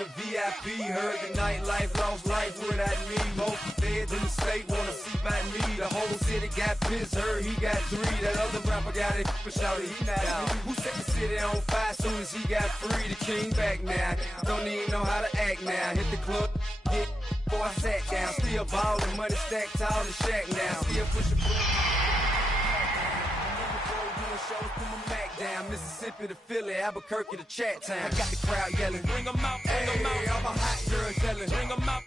the VIP. Heard the nightlife, lost life without me. Most feds in the state wanna see by me. The whole city got pissed, heard he got 3. That other rapper got it, but shouted he not me. Who set the city on fire soon as he got free? The king back now, don't even know how to act now. Hit the club, get before I sat down. Still ballin', money stacked tall in shack now. Still pushing shows, put my Mac down. Mississippi to Philly, Albuquerque to Chat Town. I got the crowd yelling, bring 'em out, bring 'em out. All my hot girls yelling, bring 'em out.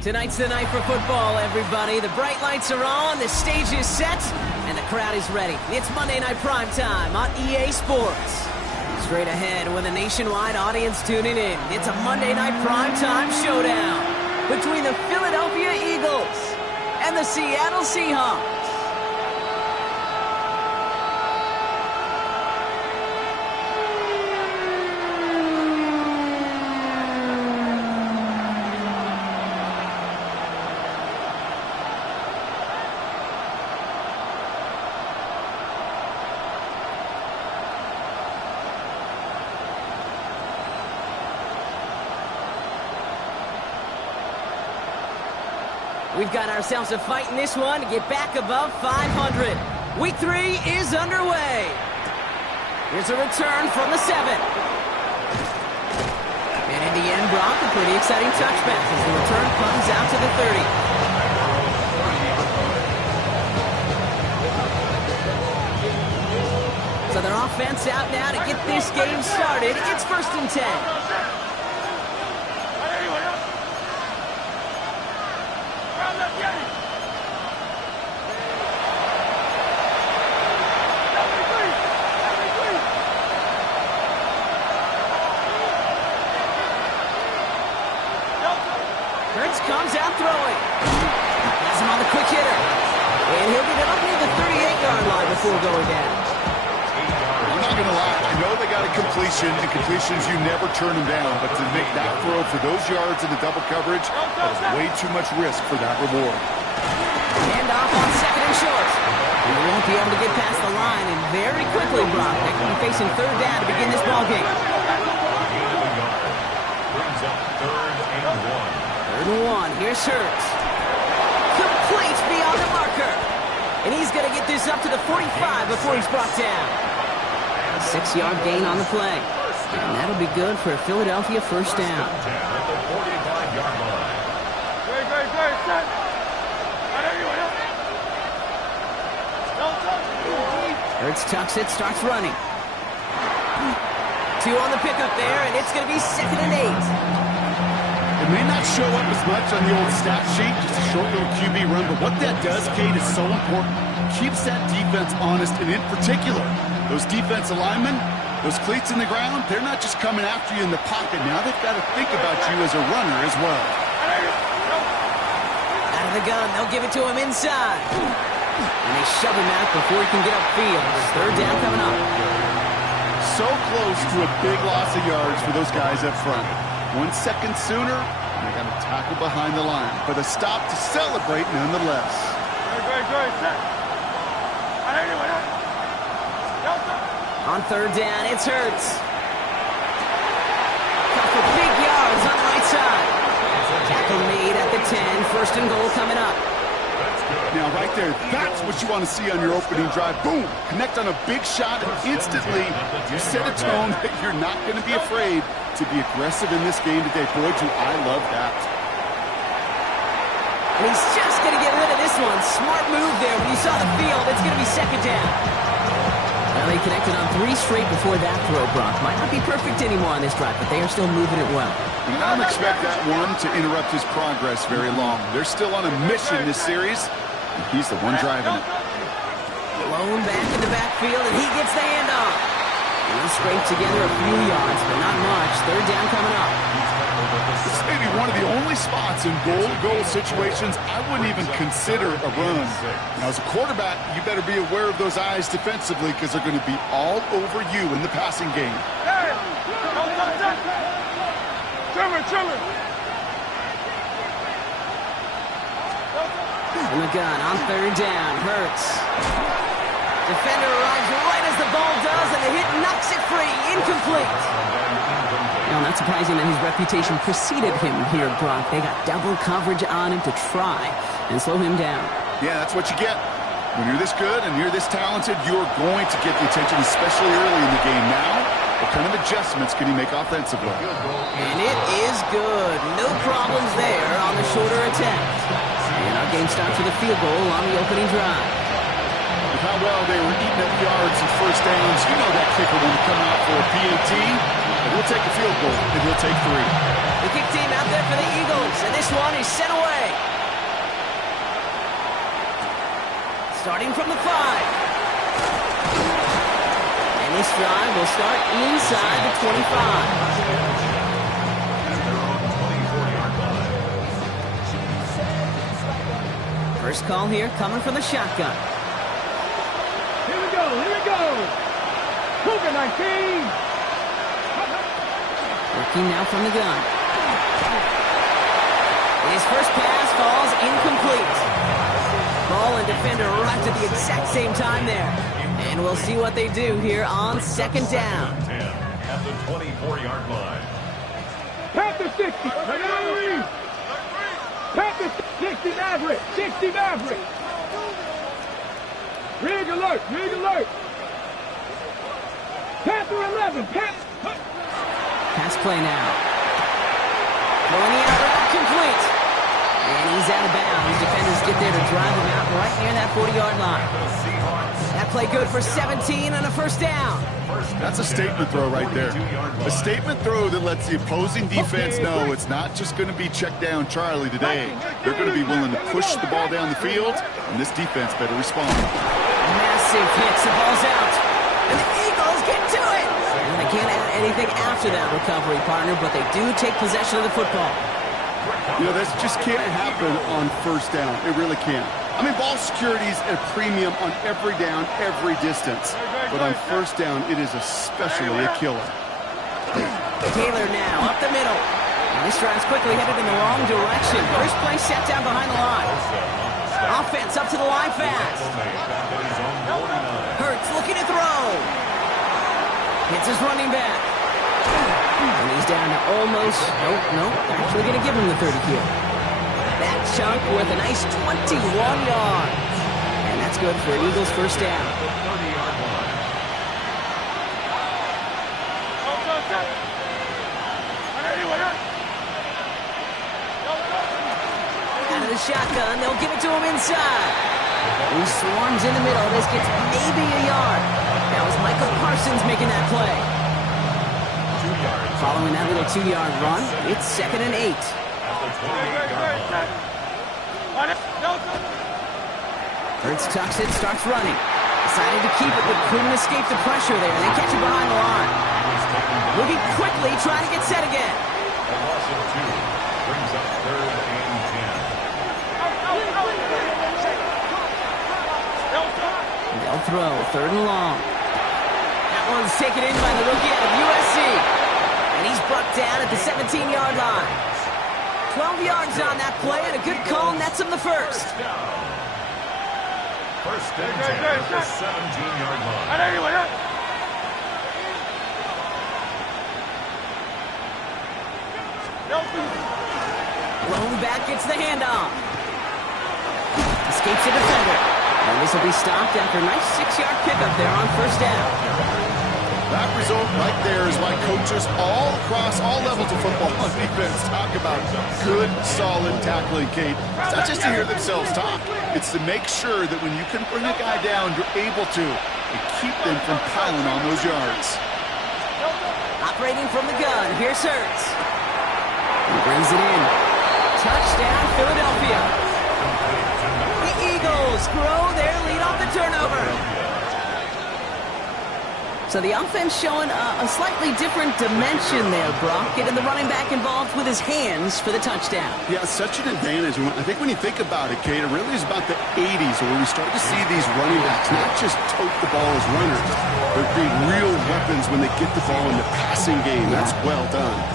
Tonight's the night for football, everybody. The bright lights are on, the stage is set, and the crowd is ready. It's Monday Night Primetime on EA Sports. Straight ahead with a nationwide audience tuning in. It's a Monday Night Primetime showdown between the Philadelphia Eagles and the Seattle Seahawks. We've got ourselves a fight in this one to get back above 500. Week 3 is underway. Here's a return from the 7. And in the end, Brock, a pretty exciting touchback as the return comes out to the 30. So their offense out now to get this game started. It's 1st and 10. Comes out throwing. Has him on the quick hitter. And he'll get it up near the 38-yard line before going down. I'm not going to lie. I know they got a completion, and completions, you never turn them down. But to make that throw for those yards in the double coverage, that was way too much risk for that reward. Hand off on 2nd and short. And they won't be able to get past the line. And very quickly, Brock, they're going to be facing 3rd down to begin this ballgame. Brings up 3rd and 1. 3rd and 1. Here's Hurts. Complete beyond the marker. And he's going to get this up to the 45 before he's brought down. 6-yard gain on the play. And that'll be good for a Philadelphia 1st down. At the 45-yard line. Hurts tucks it, starts running. 2 on the pickup there, and it's going to be 2nd and 8. It may not show up as much on the old stat sheet, just a short little QB run, but what that does, Kate, is so important. Keeps that defense honest, and in particular, those defensive linemen, those cleats in the ground, they're not just coming after you in the pocket. Now they've got to think about you as a runner as well. Out of the gun, they'll give it to him inside. And they shove him out before he can get upfield. 3rd down coming up. So close to a big loss of yards for those guys up front. 1 second sooner, and they got to tackle behind the line. But a stop to celebrate nonetheless. On 3rd down, it's Hurts. Cut for big yards on the right side. Tackle made at the 10. 1st and goal coming up. Now, right there, that's what you want to see on your opening drive. Boom! Connect on a big shot, and instantly you set a tone that you're not going to be afraid to be aggressive in this game today. Boy, do I love that. And he's just going to get rid of this one. Smart move there. When you saw the field, it's going to be 2nd down. Well, they connected on 3 straight before that throw, Brock. Might not be perfect anymore on this drive, but they are still moving it well. And I don't expect that one to interrupt his progress very long. They're still on a mission this series. He's the one driving it. Blown back in the backfield, and he gets the handoff. He'll scrape together a few yards, but not much. 3rd down coming up. This may be one of the only spots in goal-to-goal situations I wouldn't even consider a run. Now, as a quarterback, you better be aware of those eyes defensively because they're going to be all over you in the passing game. In the gun on 3rd down, Hurts. Defender arrives right as the ball does, and the hit knocks it free. Incomplete. Now Well, not surprising that his reputation preceded him here, Brock. They got double coverage on him to try and slow him down. Yeah, that's what you get. When you're this good and you're this talented, you're going to get the attention, especially early in the game. Now, what kind of adjustments can he make offensively? And it is good. No problems there on the shorter attempt. And our game starts with a field goal on the opening drive. With how well they were eating up yards and first downs, you know that kicker when you come out for a PAT, and he'll take a field goal, and he'll take 3. The kick team out there for the Eagles, and this one is sent away. Starting from the 5. And this drive will start inside the 25. First call here coming from the shotgun. Here we go, here we go. Cougar 19. Working now from the gun. His first pass falls incomplete. Ball and defender arrived at the exact same time there. And we'll see what they do here on second down. 10 at the 24-yard line. Panther 60. Panther 60 Maverick. 60 Maverick. Rig alert, rig alert. Panther 11. Pass play now. Throwing the out route complete. And he's out of bounds. Defenders get there to drive him out right near that 40-yard line. That play good for 17 and a first down. That's a statement throw right there. A statement throw that lets the opposing defense know it's not just going to be check down Charlie today. They're going to be willing to push the ball down the field, and this defense better respond. Massive hits. The ball's out. And the Eagles get to it. And they can't add anything after that recovery, partner, but they do take possession of the football. You know, this just can't happen on first down. It really can't. I mean, ball security is at a premium on every down, every distance. But on first down, it is especially a killer. Taylor now up the middle. And this drive's quickly headed in the wrong direction. First play set down behind the line. Offense up to the line fast. Hurts looking to throw. Hits his running back. And he's down to almost, nope, actually going to give him the 30 here. That chunk worth a nice 21 yards. And that's good for Eagles first down. Out of the shotgun, they'll give it to him inside. He swarms in the middle. This gets maybe a yard. That was Michael Parsons making that play. Following that little 2-yard run, it's 2nd and 8. Hurts tucks it, starts running. Decided to keep it, but couldn't escape the pressure there. They catch it behind the line. Moving quickly, trying to get set again. A loss of 2 brings up 3rd and 10. They'll throw, 3rd and long. That one's taken in by the rookie out of USC. And he's brought down at the 17-yard line. 12 yards on that play, and a good call nets him the first. First and 10 at the 17-yard line. Blown back, gets the handoff. Escapes the defender. And this will be stopped after a nice 6-yard pickup there on first down. That result right there is why coaches all across all levels of football on defense talk about good, solid tackling, Kate. It's not just to hear themselves talk. It's to make sure that when you can bring a guy down, you're able to and keep them from piling on those yards. Operating from the gun, here's Hurts. He brings it in. Touchdown, Philadelphia. The Eagles grow their lead off the turnover. So the offense showing a slightly different dimension there, Brock, getting the running back involved with his hands for the touchdown. Yeah, such an advantage. I think when you think about it, Kate, it really is about the 80s where we start to see these running backs not just tote the ball as runners, but be real weapons when they get the ball in the passing game. That's well done.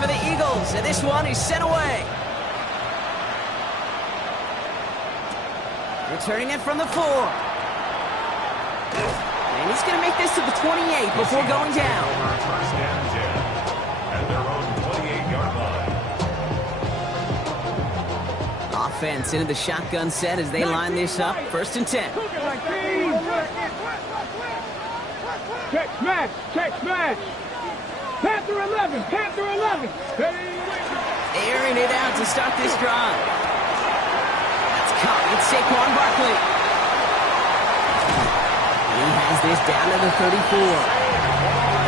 For the Eagles, and this one. He's sent away. Returning it from the 4. And he's going to make this to the 28 before going down. First and 10 at their own 28-yard line. Offense into the shotgun set as they line this up. First and 10. Check smash, check smash. Panther 11, Panther 11. Airing it out to start this drive. That's caught. It's Saquon Barkley. He has this down to the 34.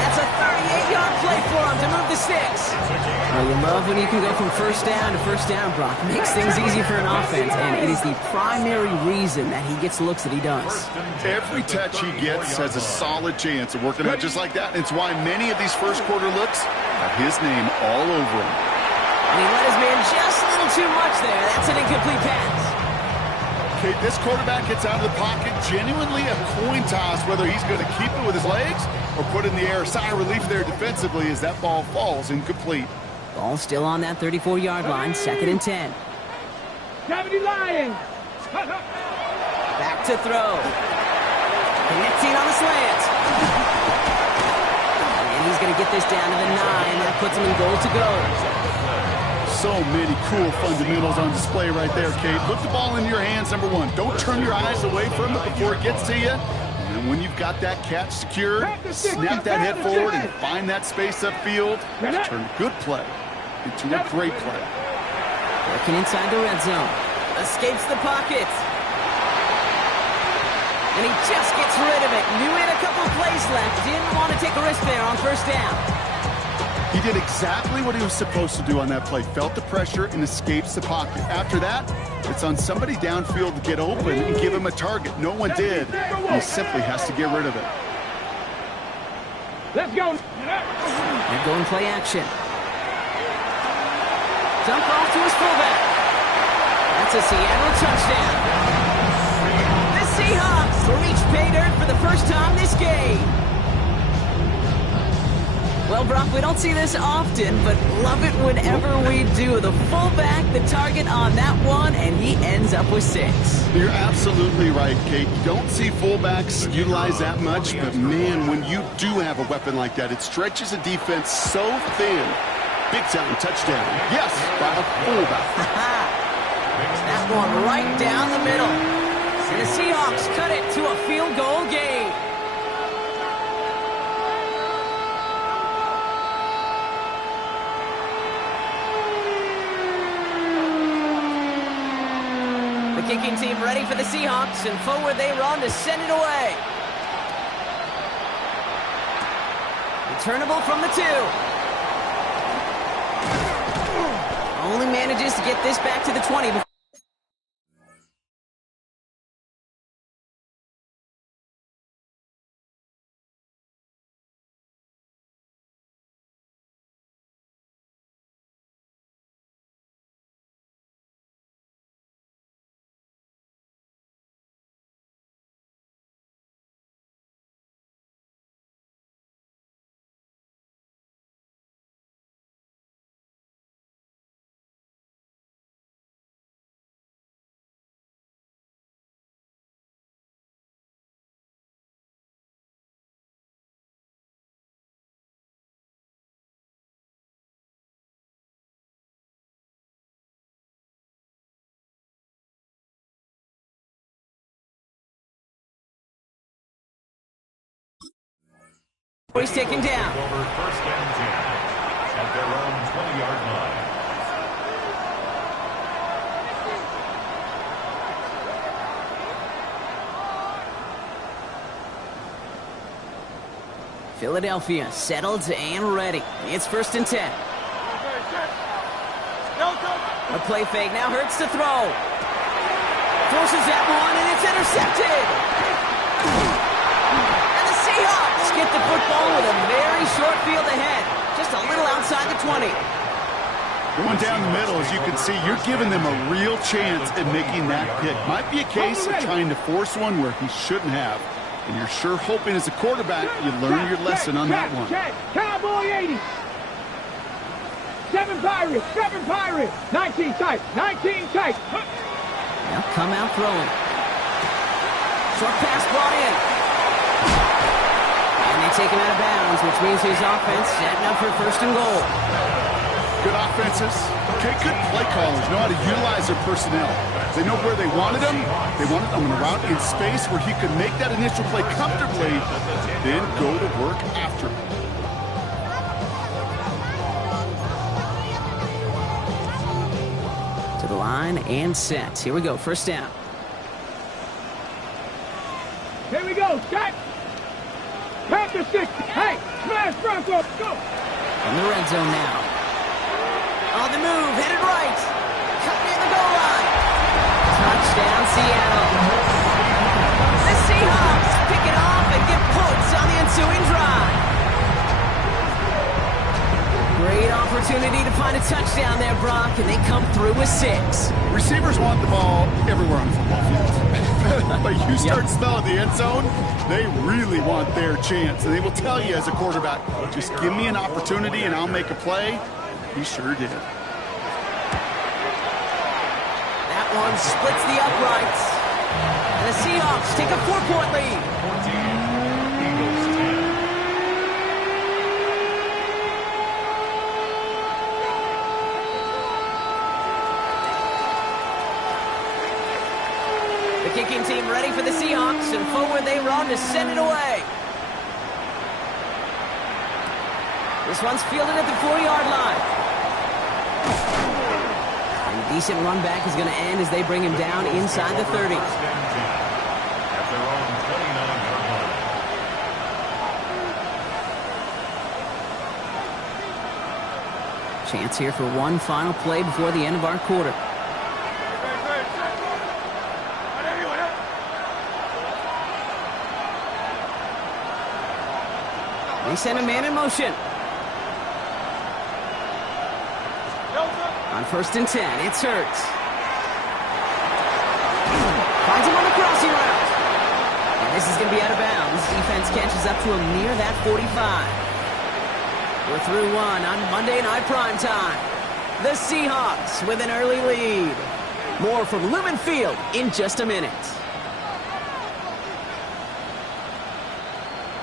That's a 38-yard play for him to move the sticks. Well, you love when you can go from first down to first down, Brock. Makes things easy for an offense, and it is the primary reason that he gets looks that he does. Every touch he gets has a solid chance of working out just like that. It's why many of these first quarter looks have his name all over them. And he let his man just a little too much there. That's an incomplete pass. Okay, this quarterback gets out of the pocket, genuinely a coin toss whether he's going to keep it with his legs or put it in the air. Sigh of relief there defensively as that ball falls incomplete. Ball still on that 34-yard line, second and 10. 70 Lions. Back to throw. Connecting on the slant. And he's going to get this down to the 9. That puts him in goal to go. So many cool fundamentals on display right there, Kate. Put the ball in your hands, number one. Don't turn your eyes away from it before it gets to you. And when you've got that catch secured, snap that head forward and find that space upfield. Turn a good play into a great play. Working inside the red zone. Escapes the pocket. And he just gets rid of it. Knew he had a couple plays left. Didn't want to take a risk there on first down. He did exactly what he was supposed to do on that play. Felt the pressure and escapes the pocket. After that, it's on somebody downfield to get open and give him a target. No one did. He simply has to get rid of it. Let's go. They're going play action. Dump off to his fullback. That's a Seattle touchdown. The Seahawks reach pay dirt for the first time this game. Well, Brock, we don't see this often, but love it whenever we do. The fullback, the target on that one, and he ends up with 6. You're absolutely right, Kate. You don't see fullbacks utilize that much, but man, when you do have a weapon like that, it stretches a defense so thin. Big time touchdown. Yes, by a fullback. That one right down the middle. And the Seahawks cut it to a field goal game. The kicking team ready for the Seahawks, and forward they run to send it away. Returnable from the 2. Only manages to get this back to the 20. He's taken down. Over first and 10 at their own 20-yard line. Philadelphia settled and ready. It's first and 10. A play fake now hurts to throw. Forces that one and it's intercepted. And the Seahawks get the football with a very short field ahead. Just a little outside the 20. Going down the middle, as you can see, you're giving them a real chance at making that pick. Might be a case of trying to force one where he shouldn't have. And you're sure hoping as a quarterback you learn your lesson on that one. Cowboy 80. 7 Pirates, 7 Pirates. 19 tight, 19 tight. Now come out throwing. Short pass brought in. And they take him out of bounds, which means his offense setting up for first and goal. Good offenses. Okay, good play callers. Know how to utilize their personnel. They know where they wanted them. They wanted them on a route in space where he could make that initial play comfortably, then go to work after. To the line and set. Here we go, first down. Here we go, set. Panther 6. Hey, smash Bronco, go. In the red zone now. On the move, headed right. Cutting in the goal line. Touchdown, Seattle. The Seahawks pick it off and get points on the ensuing drive. Great opportunity to find a touchdown there, Brock, and they come through with 6. Receivers want the ball everywhere on the football field. But you start smelling the end zone, they really want their chance. And they will tell you as a quarterback, just give me an opportunity and I'll make a play. He sure did. That one splits the uprights. And the Seahawks take a 4-point lead. Eagles 10. The kicking team ready for the Seahawks, and forward they run to send it away. This one's fielded at the 4-yard line. And a decent run back is going to end as they bring him down inside the 30. At their own 29-yard line. Chance here for one final play before the end of our quarter. They send a man in motion. On 1st and 10, it's Hurts. Finds him on the crossing route. And this is going to be out of bounds. Defense catches up to him near that 45. We're through one on Monday Night Primetime. The Seahawks with an early lead. More from Lumen Field in just a minute.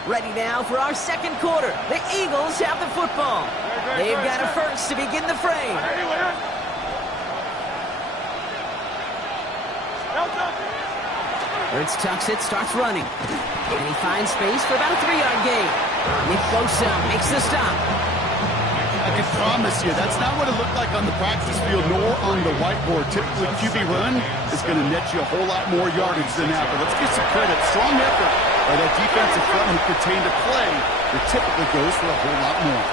Ready now for our second quarter. The Eagles have the football. They've got a first to begin the frame. Hurts tucks it, starts running. And he finds space for about a 3-yard gain. Nick Bosa makes the stop. I can promise you, that's not what it looked like on the practice field nor on the whiteboard. Typically, QB run is going to net you a whole lot more yardage than that. But let's give some credit. Strong effort by that defensive front who contained a play that typically goes for a whole lot more.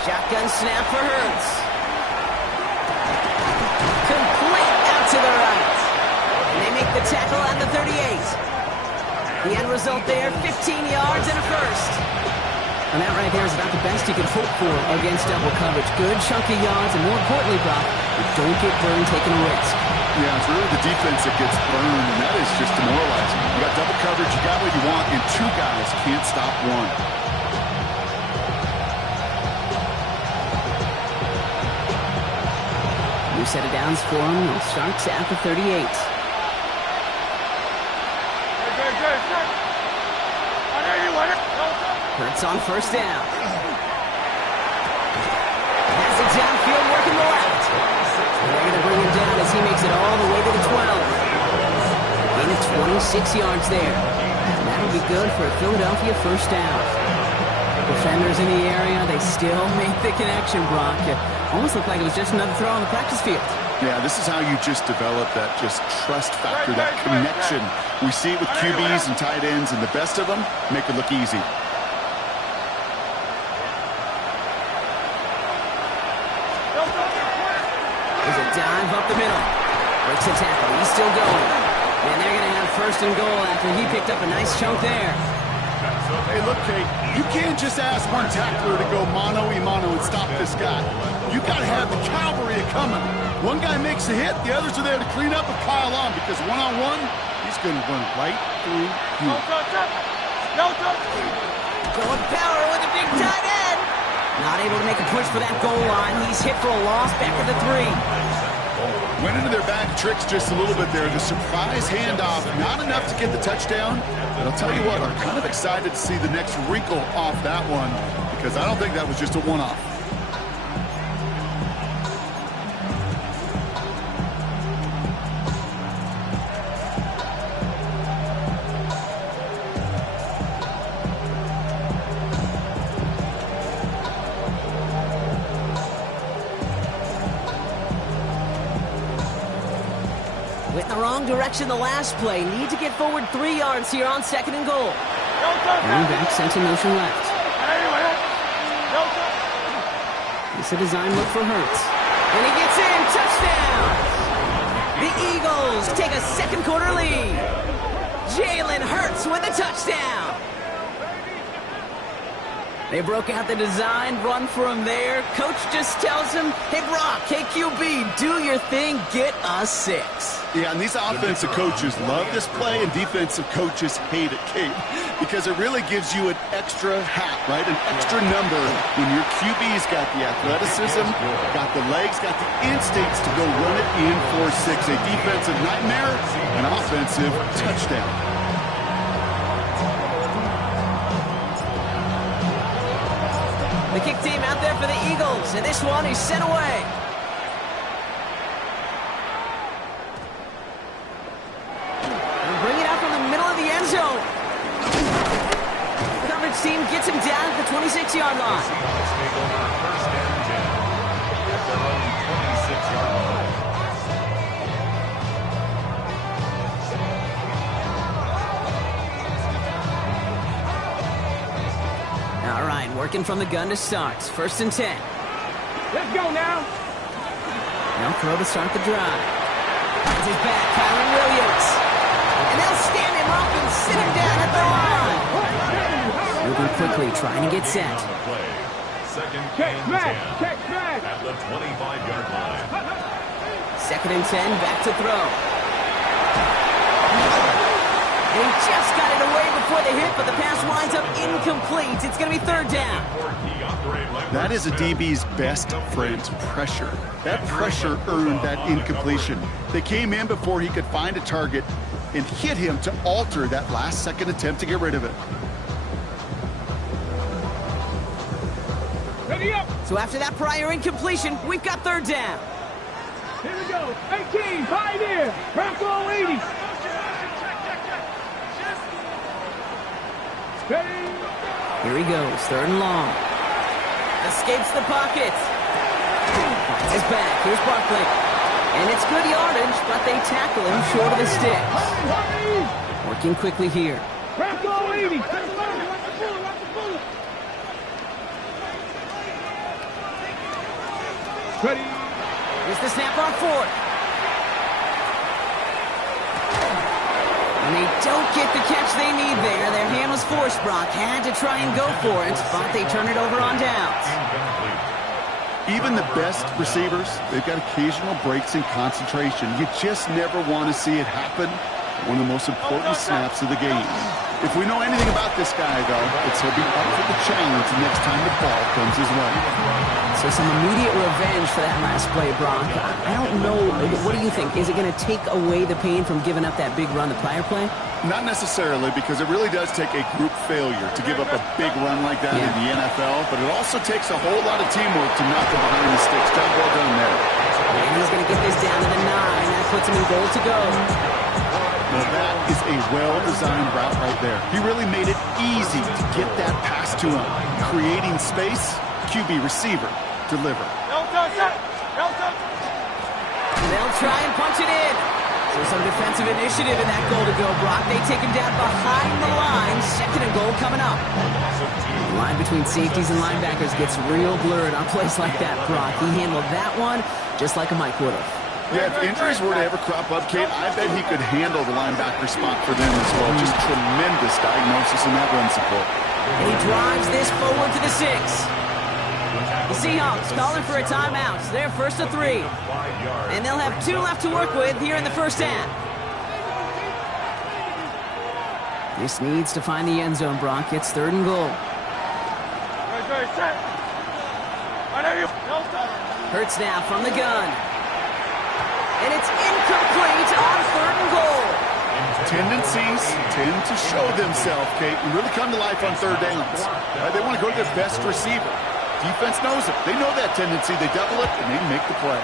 Shotgun snap for Hurts. Complete out to the right. And they make the tackle at the 38. The end result there, 15 yards and a first. And that right there is about the best you can hope for against double coverage. Good chunky yards, and more importantly, Brock, you don't get burned taking a risk. Yeah, it's really the defense that gets burned, and that is just demoralizing. You got double coverage, you got what you want, and 2 guys can't stop one. New set of downs for him. It starts at the 38. Hurts on first down. Has it downfield, working the left. And they're going to bring him down as he makes it all the way to the 12. Gain of 26 yards there. And that'll be good for a Philadelphia first down. Defenders in the area, they still make the connection, Brock. It almost looked like it was just another throw on the practice field. Yeah, this is how you just develop that just trust factor, that connection. We see it with QBs and tight ends, and the best of them make it look easy. There's a dive up the middle. Breaks the tackle. He's still going. And they're going to have first and goal after he picked up a nice chunk there. Hey, look, Kate, you can't just ask one tackler to go mano-a-mano and stop this guy. You got to have the cavalry coming. One guy makes a hit, the others are there to clean up and pile on, because one-on-one, he's going to run right through you. Going power with a big tight end. Not able to make a push for that goal line. He's hit for a loss back at the 3. Went into their bag of tricks just a little bit there. The surprise handoff, not enough to get the touchdown. But I'll tell you what, I'm kind of excited to see the next wrinkle off that one because I don't think that was just a one-off. Went in the wrong direction the last play. Need to get forward 3 yards here on 2nd and goal. Running back sent in motion left. It's a design look for Hurts. And he gets in. Touchdown! The Eagles take a second quarter lead. Jalen Hurts with a touchdown. They broke out the design, run for him there. Coach just tells him, hey, Brock, hey, QB, do your thing, get us 6. Yeah, and these offensive coaches love this play, and defensive coaches hate it, Kate, because it really gives you an extra hat, right? An extra number when your QB's got the athleticism, got the legs, got the instincts to go run it in for 6. A defensive nightmare, an offensive touchdown. The kick team out there for the Eagles, and this one is sent away. And bring it out from the middle of the end zone. The coverage team gets him down at the 26-yard line. First and 10 at their own 26-yard line. All right, working from the gun to start. 1st and 10. Let's go now. Now throw to start the drive. Finds his back, Kyron Williams. And they'll stand him up and sit him down at the line. Moving quickly, trying to get set. Second Check and back. 10 Check back. at the 25-yard line. 2nd and 10, back to throw. And he just got it away before the hit, but the pass winds up incomplete. It's going to be 3rd down. That is a DB's best friend, pressure. That pressure earned that incompletion. They came in before he could find a target and hit him to alter that last-second attempt to get rid of it. Ready up. So after that prior incompletion, we've got 3rd down. Here we go. 18, pioneer. Bronco 80. Steady. Here he goes, 3rd and long. Escapes the pocket. Finds his back. Here's Barkley. And it's good yardage, but they tackle him short of the sticks. Working quickly here. Bronco 80. Ready. Here's the snap on 4th. And they don't get the catch they need there. Their hand was forced, Brock. Had to try and go for it, but they turn it over on downs. Even the best receivers, they've got occasional breaks in concentration. You just never want to see it happen. One of the most important snaps of the game. If we know anything about this guy, though, it's he'll be up for the challenge next time the ball comes his way. So some immediate revenge for that last play, Brock. I don't know. What do you think? Is it going to take away the pain from giving up that big run the prior play? Not necessarily, because it really does take a group failure to give up a big run like that in the NFL, but it also takes a whole lot of teamwork to knock him behind the sticks. Job well done there. And he's going to get this down to the 9. That puts him in goal to go. Well, that is a well-designed route right there. He really made it easy to get that pass to him. Creating space, QB receiver, deliver. They'll try and punch it in. So some defensive initiative in that goal to go, Brock. They take him down behind the line. 2nd and goal coming up. The line between safeties and linebackers gets real blurred on plays like that, Brock. He handled that one just like a Mike would have. Yeah, if injuries were to ever crop up, Kate, I bet he could handle the linebacker spot for them as well. Just tremendous diagnosis in that run support. And he drives this forward to the 6. The Seahawks calling for a timeout. They're 1st and 3. And they'll have 2 left to work with here in the first half. This needs to find the end zone, Brock. It's 3rd and goal. Hurts now from the gun. And it's incomplete on 3rd and goal. Tendencies tend to show themselves, Kate, and really come to life on 3rd downs. They want to go to their best receiver. Defense knows it. They know that tendency. They double it, and they make the play.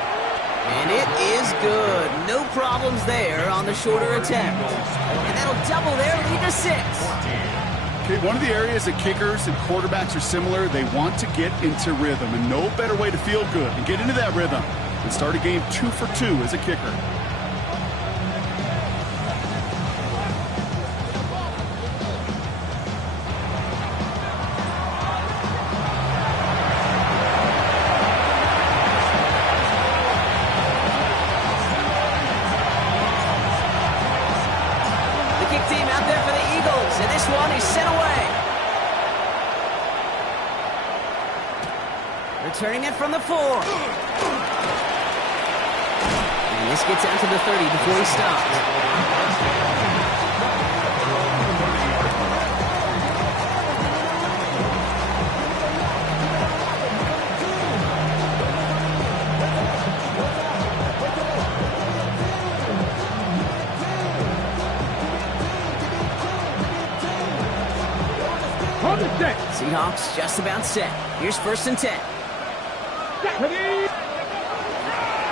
And it is good. No problems there on the shorter attempt. And that'll double their lead to 6. Okay, one of the areas that kickers and quarterbacks are similar, they want to get into rhythm, and no better way to feel good and get into that rhythm than start a game 2 for 2 as a kicker. And this one is sent away. Returning it from the 4. And this gets out to the 30 before he stops. Seahawks just about set. Here's 1st and 10.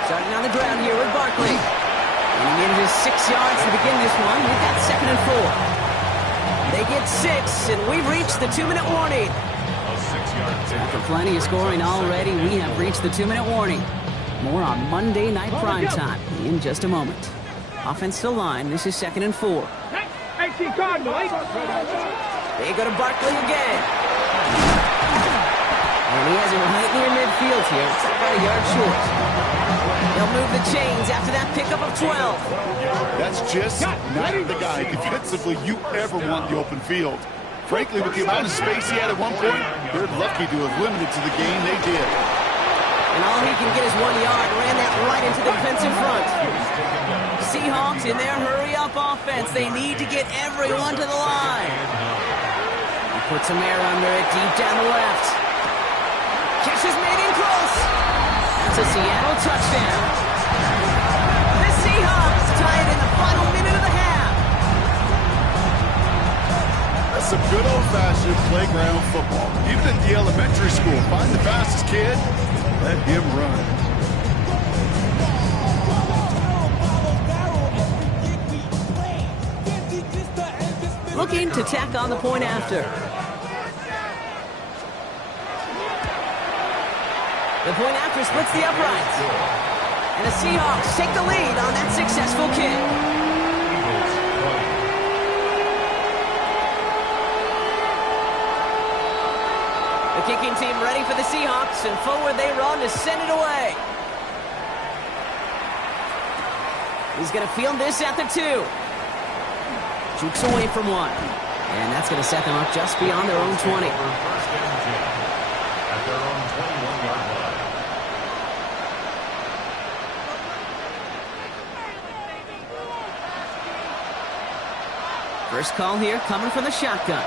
Starting on the ground here with Barkley. And he needed his 6 yards to begin this one. We've got 2nd and 4. They get 6, and we've reached the 2-minute warning. After plenty of scoring already, we have reached the 2-minute warning. More on Monday Night Primetime in just a moment. Offensive line, this is 2nd and 4. They go to Barkley again. And he has it right near midfield here. It's about a yard short. They'll move the chains after that pickup of 12. That's just not the guy defensively you ever want the open field. Frankly, with the amount of space he had at one point, they're lucky to have limited to the game they did. And all he can get is 1 yard. Ran that right into the defensive front. Seahawks in their hurry-up offense. They need to get everyone to the line. Put some air under it, deep down the left. Catch is made in close. That's a Seattle touchdown. The Seahawks tie it in the final minute of the half. That's some good old-fashioned playground football. Even at the elementary school, find the fastest kid, let him run. Looking to tack on the point after. The point after splits the uprights. And the Seahawks take the lead on that successful kick. The kicking team ready for the Seahawks, and forward they run to send it away. He's going to field this at the 2. Jukes away from 1. And that's going to set them up just beyond their own 20. At their own 21-yard line. First call here coming from the shotgun.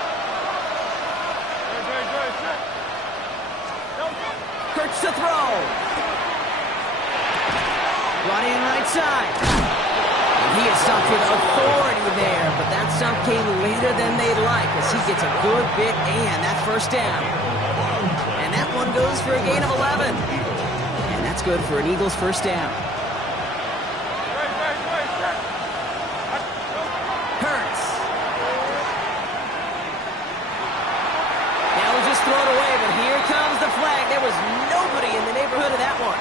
Kurtz to throw. Brought in right side. And he is stopped with authority there, but that stop came later than they'd like as he gets a good bit and that first down. And that one goes for a gain of 11. And that's good for an Eagles first down. Hurts. Now we'll just throw it away, but here comes the flag. There was nobody in the neighborhood of that one.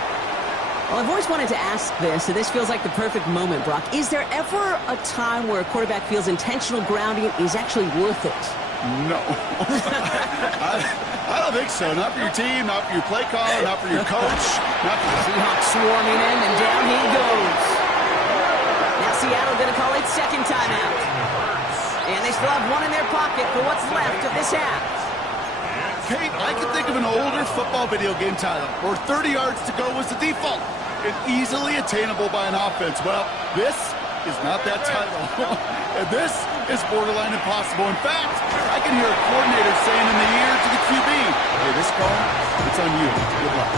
Well, I've always wanted to ask this, and this feels like the perfect moment, Brock. Is there ever a time where a quarterback feels intentional grounding is actually worth it? No. I don't think so. Not for your team, not for your play caller, not for your coach, not for the Seahawks swarming in, and down he goes. Now Seattle going to call it second timeout. And they still have one in their pocket for what's left of this half. Kate, I can think of an older football video game title where 30 yards to go was the default and easily attainable by an offense. Well, this is not that title. And this is borderline impossible. In fact, I can hear a coordinator saying in the ear to the QB, hey, this call, it's on you. Good luck.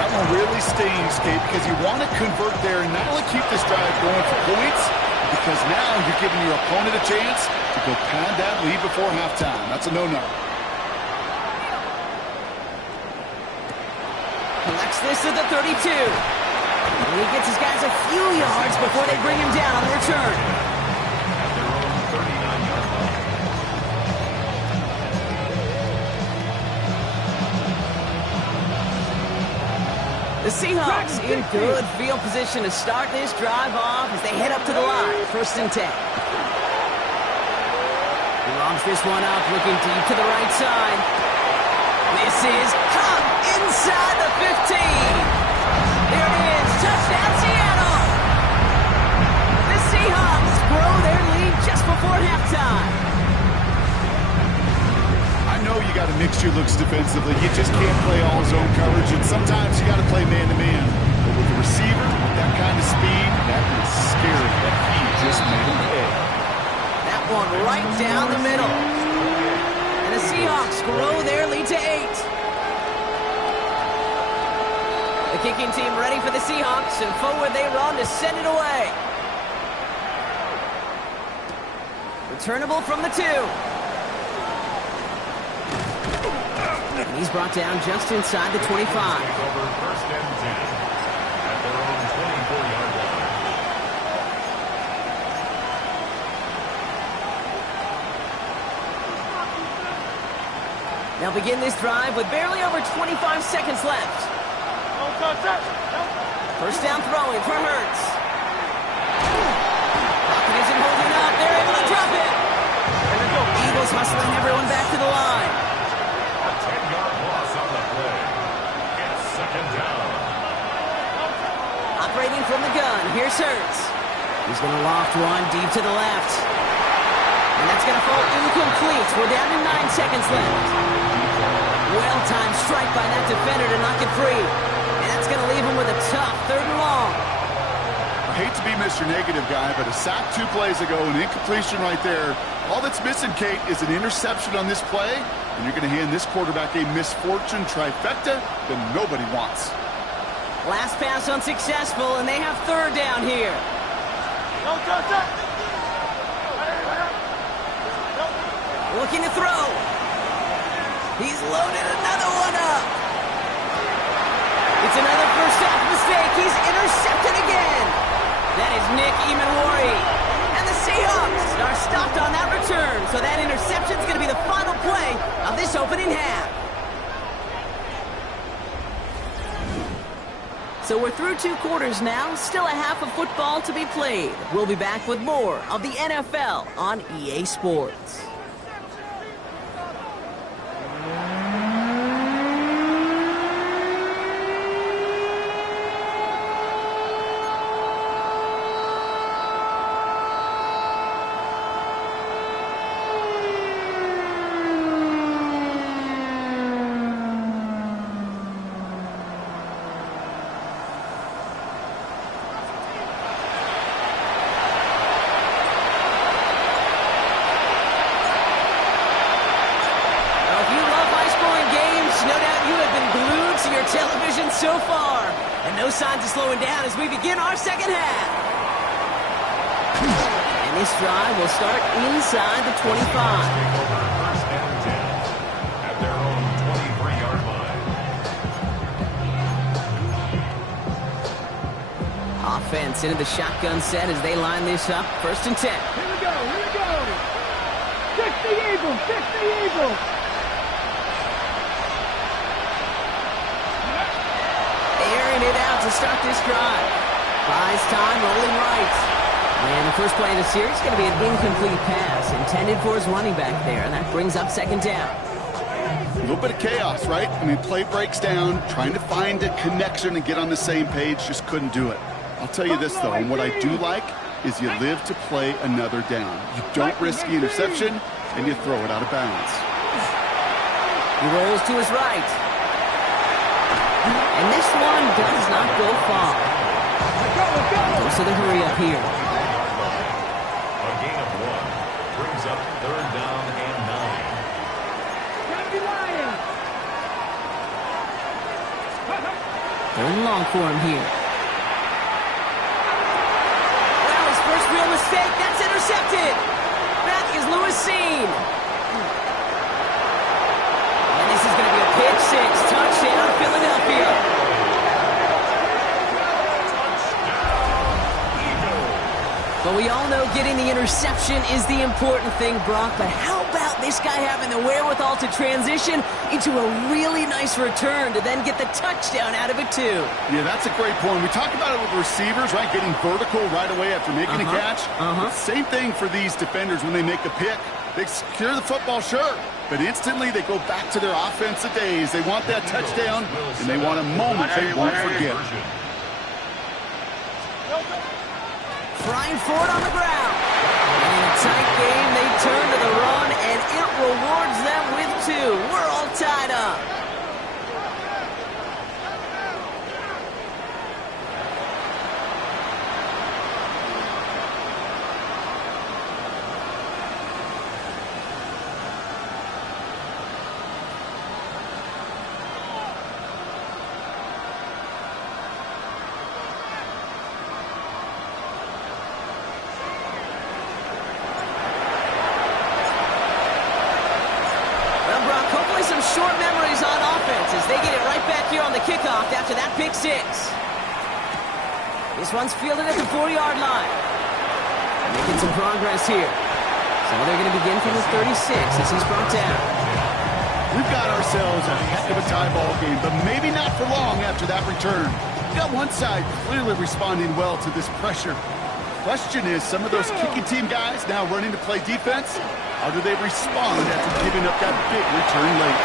That one really stings, Kate, because you want to convert there and not only keep this drive going for points, because now you're giving your opponent a chance to go pad that lead before halftime. That's a no-no. Collects this at the 32. And he gets his guys a few yards before they bring him down on the return. The Seahawks in good field position to start this drive off as they head up to the line. 1st and 10. He lobs this one up, looking deep to the right side. This is caught inside the 15. There it is. Touchdown, Seattle. The Seahawks grow their lead just before halftime. I know you got to mix your looks defensively. You just can't play all zone coverage, and sometimes you got to play man-to-man. But with the receiver, with that kind of speed, that is scary. That he just made him pay. That one right down the middle. And the Seahawks grow their lead to 8. The kicking team ready for the Seahawks, and forward they run to send it away. Returnable from the 2. And he's brought down just inside the 25. 1st and 10 at their own 24-yard line. They'll begin this drive with barely over 25 seconds left. 1st down throwing for Hurts. Pocket isn't holding up. They're able to drop it. Eagles hustling everyone back to the line. A 10-yard loss on the play. It's 2nd down. Operating from the gun, here's Hurts. He's going to loft one deep to the left. And that's going to fall incomplete. We're down to 9 seconds left. Well-timed strike by that defender to knock it free. And that's going to leave him with a tough 3rd and long. I hate to be Mr. Negative guy, but a sack 2 plays ago, an incompletion right there. All that's missing, Kate, is an interception on this play, and you're going to hand this quarterback a misfortune trifecta that nobody wants. Last pass unsuccessful, and they have 3rd down here. Looking to throw. He's loaded another one up. It's another first half mistake. He's intercepted again. That is Nick Emanwari. And the Seahawks are stopped on that return. So that interception is going to be the final play of this opening half. So we're through 2 quarters now. Still a half of football to be played. We'll be back with more of the NFL on EA Sports. Television so far, and no signs of slowing down as we begin our second half. And this drive will start inside the 25. 1st and 10 at their own 23-yard line. Offense into the shotgun set as they line this up. 1st and 10. Here we go, here we go. 60 Eagles, 60 Eagles. Airing it out to start this drive. Buys time, rolling right. And the first play of the series is going to be an incomplete pass intended for his running back there, and that brings up 2nd down. A little bit of chaos, right? I mean, play breaks down, trying to find a connection and get on the same page, just couldn't do it. I'll tell you this, though, and what I do like is you live to play another down. You don't risk the interception, and you throw it out of bounds. He rolls to his right. And this one does not go far. Goes to the hurry up here. A gain of 1. up 3rd down and 9. Third and long for him here. Well, his first real mistake. That's intercepted. That is Lewis seen. And this is going to be a pick six. Touchdown, Philadelphia. But we all know getting the interception is the important thing, Brock. But how about this guy having the wherewithal to transition into a really nice return to then get the touchdown out of it, too? Yeah, that's a great point. We talk about it with receivers, right? Getting vertical right away after making a catch. Same thing for these defenders when they make a pick. They secure the football, sure, but instantly they go back to their offensive days. They want that touchdown, and they want a moment they won't forget. Flying forward on the ground. And in a tight game, they turn to the run, and it rewards them with 2. We're all tied up. Some short memories on offense as they get it right back here on the kickoff after that pick six. This one's fielded at the 4-yard line. Making some progress here. So they're going to begin from the 36 as he's brought down. We've got ourselves a heck of a tie ball game, but maybe not for long after that return. We've got one side clearly responding well to this pressure. Question is, some of those kicking team guys now running to play defense, how do they respond after giving up that big return late?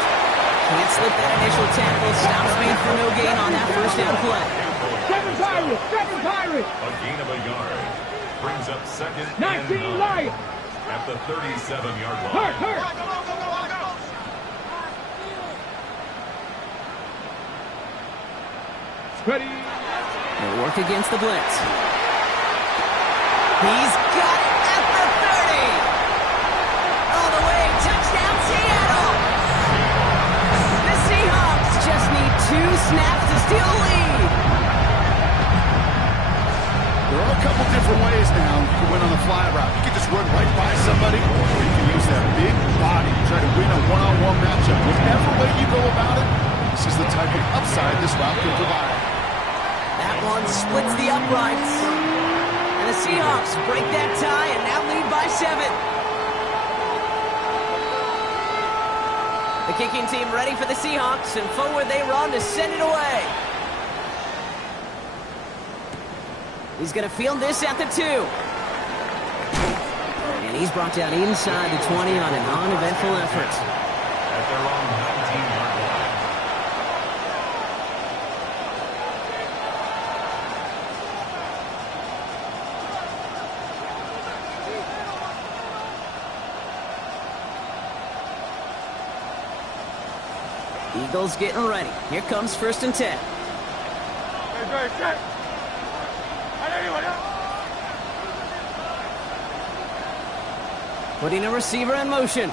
Can't slip that initial tackle. Stops made for no gain on that first down play. Second pirate. A gain of a yard. Brings up 2nd and 19 9 Lions. at the 37-yard line. Hurt. Ready. They'll work against the blitz. He's got it at the 30. All the way, touchdown Seattle. The Seahawks just need 2 snaps to steal a lead. There are a couple different ways now to win on the fly route. You can just run right by somebody, or you can use that big body to try to win a one-on-one matchup. Whatever way you go about it, this is the type of upside this route can provide. That one splits the uprights. And the Seahawks break that tie and now lead by 7. The kicking team ready for the Seahawks, and forward they run to send it away. He's going to field this at the 2. And he's brought down inside the 20 on an uneventful effort. At their own 19-yard line. Eagles getting ready. Here comes 1st and 10. Putting a receiver in motion.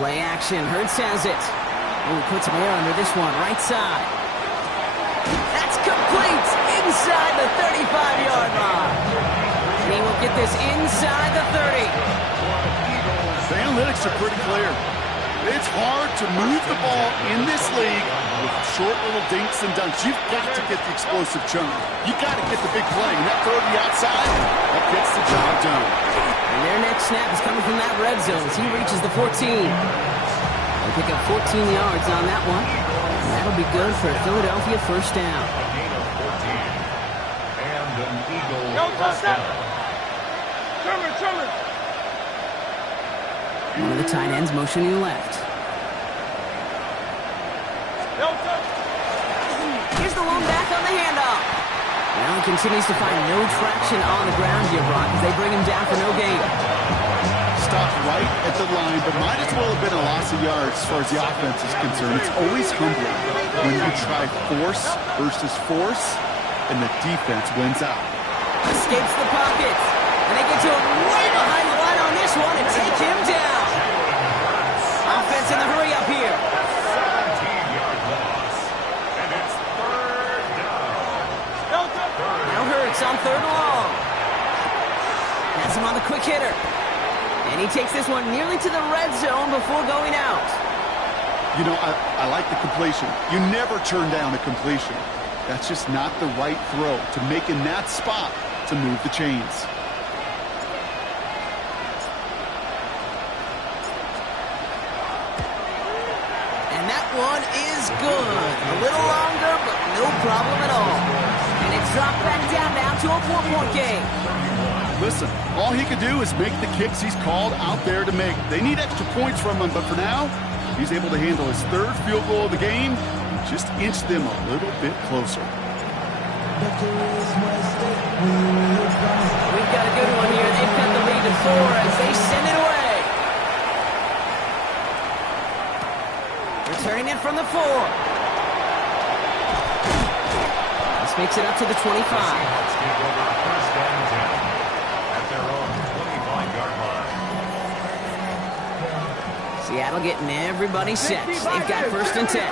Play action. Hurts has it. Ooh, puts him air under this one. Right side. That's complete. Inside the 35-yard line. And he will get this inside the 30. The analytics are pretty clear. It's hard to move the ball in this league with short little dinks and dunks. You've got to get the explosive chunk. You've got to get the big play. And that throw to the outside, that gets the job done. And their next snap is coming from that red zone as he reaches the 14. They pick up 14 yards on that one. And that'll be good for a Philadelphia first down. A gain of 14. And an Eagle first down. One of the tight ends motioning left. Here's the lone back on the handoff. Now he continues to find no traction on the ground here, Brock, as they bring him down for no gain. Stopped right at the line, but might as well have been a loss of yards as far as the offense is concerned. It's always humbling when you try force versus force, and the defense wins out. Escapes the pockets, and they get to him way behind the line on this one and take him down. Offense in the hurry up here. 17-yard loss. And it's third down. Now Hurts on third and long. Has him on the quick hitter. And he takes this one nearly to the red zone before going out. You know, I like the completion. You never turn down a completion. That's just not the right throw to make in that spot to move the chains. And that one is good. A little longer, but no problem at all. And it's dropped back down now to a 4-point game. Listen, all he could do is make the kicks he's called out there to make. They need extra points from him, but for now, he's able to handle his third field goal of the game and just inch them a little bit closer. We've got a good one here. They've cut the lead to 4 as they send it away. Returning it from the 4. This makes it up to the 25. Let's take over first and 10 at their own 25-yard line. Seattle getting everybody set. They've got first and 10.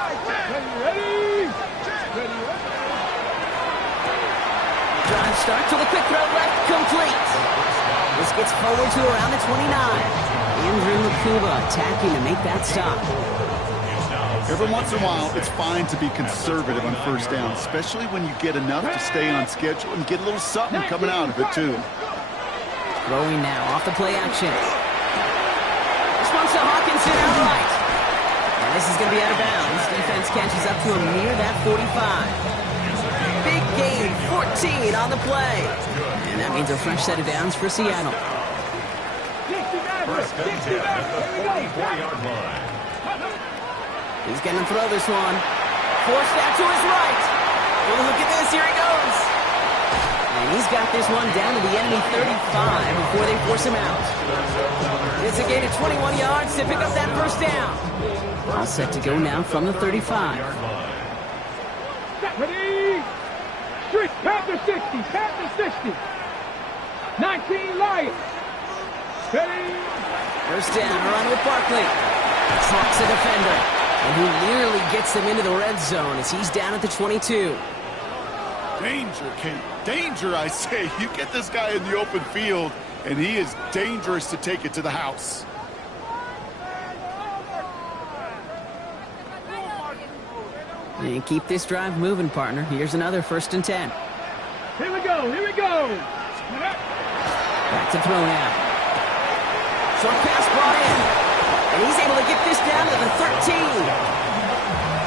Ready? Drive start to the quick throw left, complete. This gets forward to around the 29. Andrew Makuba attacking to make that stop. Every once in a while, it's fine to be conservative on first down, especially when you get enough to stay on schedule and get a little something coming out of it, too. Throwing now off the play action. This one's to Hawkinson outright. And this is going to be out of bounds. Defense catches up to him near that 45. Big gain, 14 on the play. And that means a fresh set of downs for Seattle. First and 10 at the 44-yard line. He's going to throw this one. Forced out to his right. Oh, look at this. Here he goes. And he's got this one down to the enemy 35 before they force him out. It's a gain of 21 yards to pick up that first down. All set to go now from the 35. Ready? Street, Panther 60, Panther 60. 19 Lions. Ready? First down, run with Barkley. Slocks a defender. And he nearly gets them into the red zone as he's down at the 22. Danger, Kate. Danger, I say. You get this guy in the open field, and he is dangerous to take it to the house. And keep this drive moving, partner. Here's another first and 10. Here we go, here we go. Back to throw now. Short pass brought in. And he's able to get this down to the 13.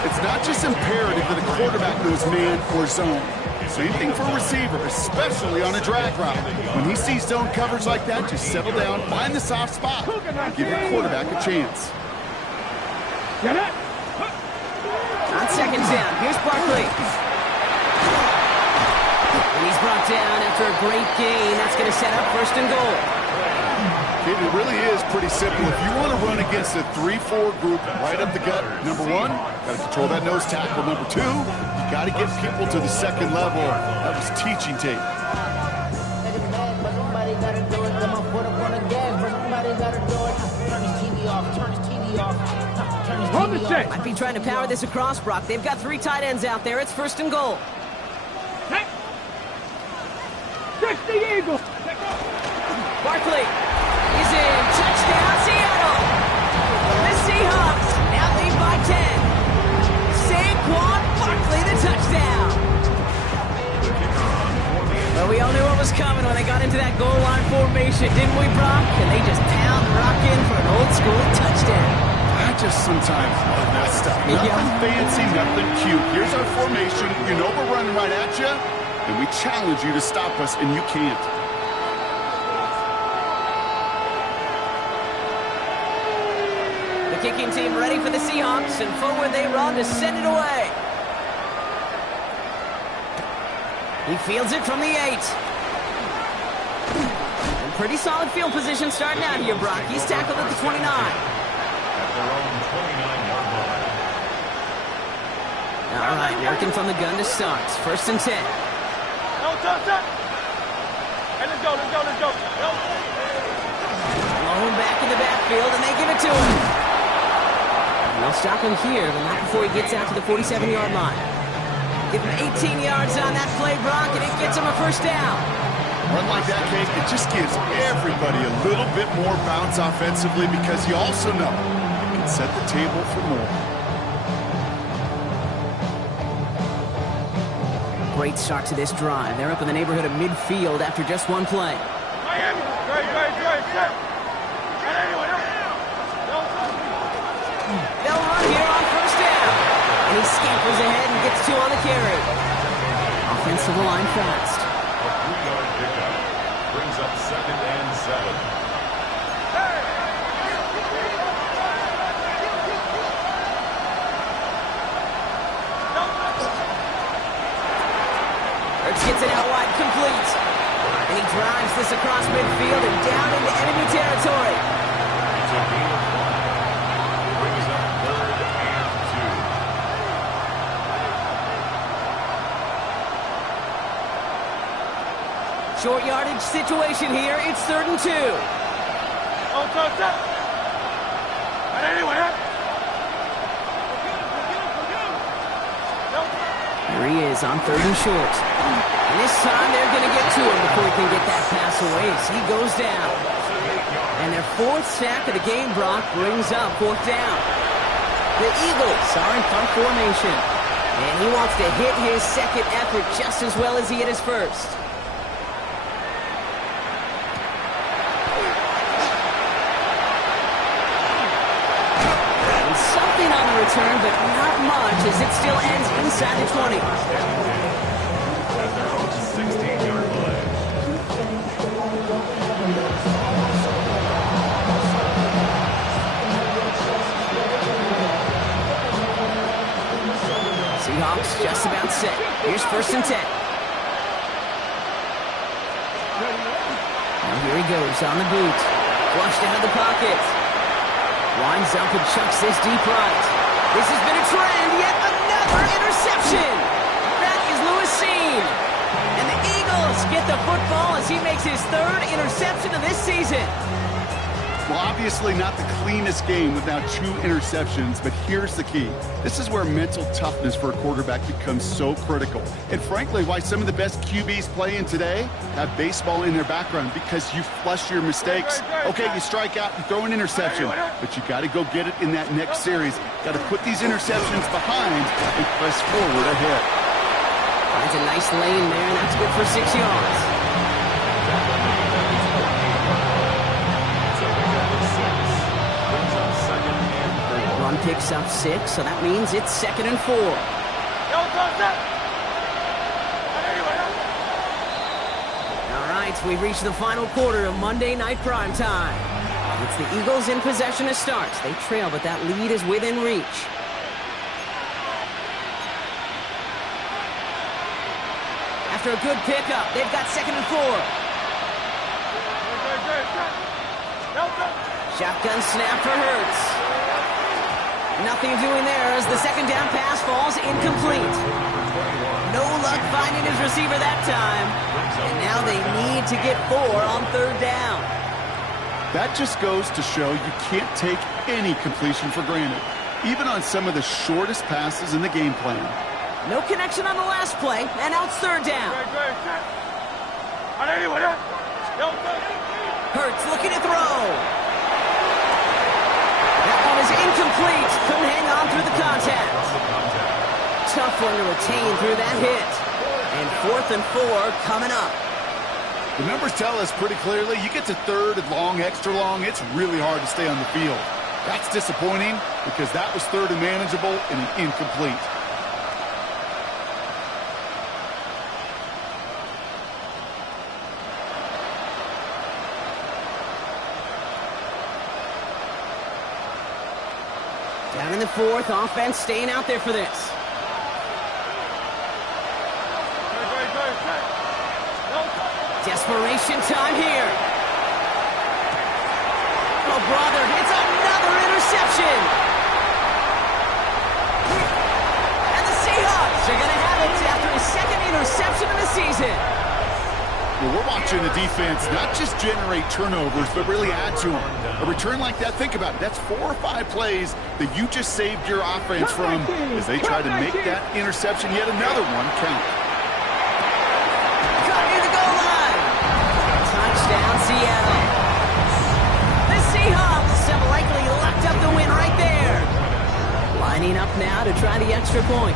It's not just imperative that a quarterback knows man or zone. Same thing for a receiver, especially on a drag route. When he sees zone coverage like that, just settle down, find the soft spot, and give your quarterback a chance. Get it? On second down, here's Barkley. And he's brought down after a great gain. That's going to set up first and goal. It really is pretty simple. If you want to run against a 3-4 group right up the gut, number one, got to control that nose tackle. Number two, you got to get people to the second level. That was teaching tape. Hold the check. Might be trying to power this across, Brock. They've got 3 tight ends out there. It's first and goal. Hey. 60 Eagles. Barkley is in. Touchdown, Seattle. The Seahawks now lead by 10. Saquon Barkley, the touchdown. Well, we all knew what was coming when they got into that goal line formation, didn't we, Brock? And they just pound rock in for an old school touchdown. I just sometimes love that stuff. Nothing fancy, nothing cute. Here's our formation. You know we're running right at you, and we challenge you to stop us, and you can't. The kicking team ready for the Seahawks, and forward they run to send it away. He fields it from the 8. And pretty solid field position starting out here, Brock. He's tackled at the 29. At their own 29-yard line. All right, working from the gun to start. First and 10. No, touch. Hey, let's go. Long Going back in the backfield, and they give it to him. And they'll stop him here, but not before he gets out to the 47-yard line. Give him 18 yards on that play, Brock, and it gets him a first down. Run like that, Kate, it just gives everybody a little bit more bounce offensively because you also know it can set the table for more. Great start to this drive. They're up in the neighborhood of midfield after just one play. Miami, set. They'll run here on first down. And he scampers ahead and gets 2 on the carry. Offensive line fast. A 3-yard pickup brings up 2nd and 7. Hurts gets it out wide, complete. And he drives this across midfield and down into enemy territory. It's a gain of 1. Brings up 3rd and 2. Short yardage situation here. It's 3rd and 2. Here he is on 3rd and short. And this time they're going to get to him before he can get that pass away. So he goes down. And their 4th sack of the game, Brock, brings up 4th down. The Eagles are in punt formation. And he wants to hit his 2nd effort just as well as he hit his 1st. Return, but not much as it still ends inside the 20. At their own 16-yard line. Seahawks just about set. Here's 1st and 10. Now here he goes on the boot. Flushed out of the pocket. Winds up and chucks this deep right. This has been a trend, yet another interception. That is Lewis Seen. And the Eagles get the football as he makes his 3rd interception of this season. Well, obviously not the cleanest game without 2 interceptions, but here's the key. This is where mental toughness for a quarterback becomes so critical. And frankly, why some of the best QBs playing today have baseball in their background, because you flush your mistakes. Okay, you strike out and throw an interception, but you got to go get it in that next series. Got to put these interceptions behind and press forward ahead. Finds a nice lane there, and that's good for 6 yards. Run picks up 6, so that means it's 2nd and 4. All right, we've reached the final quarter of Monday Night Primetime. It's the Eagles in possession to start. They trail, but that lead is within reach. After a good pickup, they've got 2nd and 4. Shotgun snap for Hurts. Nothing doing there as the 2nd down pass falls incomplete. No luck finding his receiver that time. And now they need to get 4 on 3rd down. That just goes to show you can't take any completion for granted, even on some of the shortest passes in the game plan. No connection on the last play, and now it's 3rd down. Hurts looking to throw. That one is incomplete. Couldn't hang on through the contact. Tough one to retain through that hit. And 4th and 4 coming up. The numbers tell us pretty clearly, you get to 3rd and long, extra long, it's really hard to stay on the field. That's disappointing because that was 3rd and manageable and an incomplete. Down in the 4th, offense staying out there for this. Desperation time here. Oh, brother, it's another interception. And the Seahawks are going to have it after his 2nd interception of the season. Well, we're watching the defense not just generate turnovers, but really add to them. A return like that, think about it. That's 4 or 5 plays that you just saved your offense from as they try to make that interception, yet another one, count. Cut near the goal line. Touchdown, Seattle. The Seahawks have likely locked up the win right there. Lining up now to try the extra point.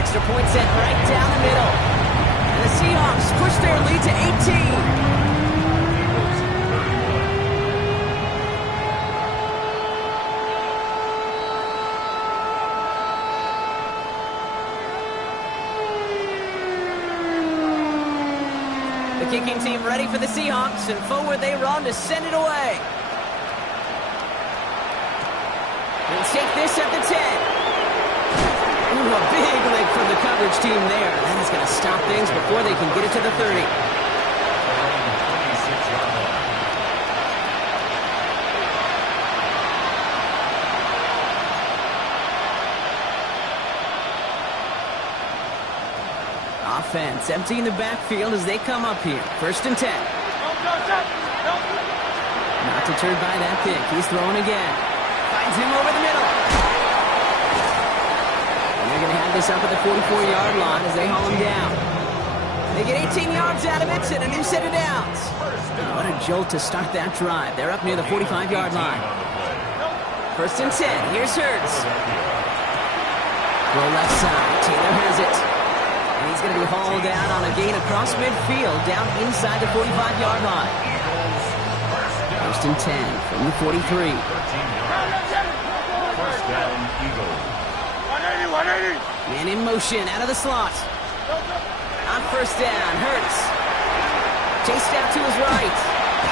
Extra point set right down the middle. And the Seahawks push their lead to 18. The kicking team ready for the Seahawks, and forward they run to send it away. They'll take this at the 10. Ooh, a big lick from the coverage team there. That is going to stop things before they can get it to the 30. Offense emptying the backfield as they come up here. 1st and 10. Not deterred by that pick. He's throwing again. Finds him over the middle. And they're going to have this up at the 44-yard line as they haul him down. They get 18 yards out of it and a new set of downs. What a jolt to start that drive. They're up near the 45-yard line. 1st and 10. Here's Hurts. Throw left side. Taylor has it. And he's going to be hauled down on a gain across midfield, down inside the 45-yard line. 1st and 10 from the 43. 1st down, Eagles. 180. Man in motion, out of the slot. On 1st down, Hurts. Chased out to his right.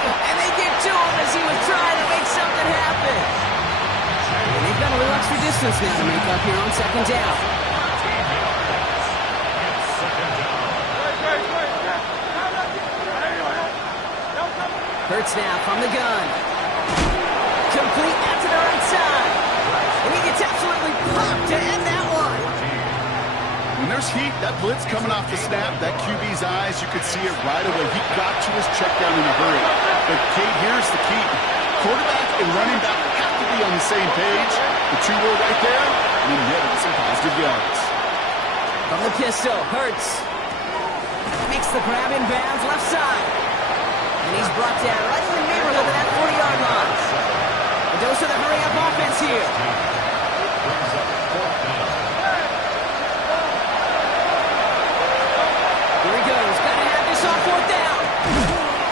And they get to him as he was trying to make something happen. And they've got a little extra distance now to make up here on 2nd down. Hurts now from the gun. Complete out to the right side. And he gets absolutely popped to end that one. When there's heat, that blitz coming off the snap, that QB's eyes, you could see it right away. He got to his check down in a hurry. But, Kate, here's the key. Quarterback and running back have to be on the same page. The two were right there, and then netted some positive yards. From the pistol, Hurts makes the grab in bounds left side. And he's brought down right in the neighborhood of that 40-yard line. A dose of the hurry-up offense here. Here he goes. Got to have this on 4th down.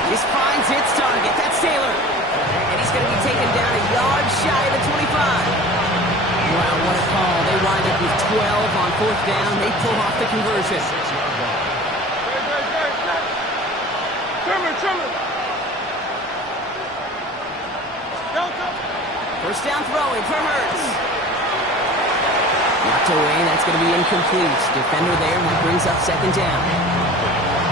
This finds its target. That's Taylor. And he's going to be taken down a yard shy of the 25. Wow, what a call. They wind up with 12 on 4th down. They pull off the conversion. Trimmer. 1st down throwing for Hurts. Knocked away, that's going to be incomplete. Defender there, and that brings up 2nd down.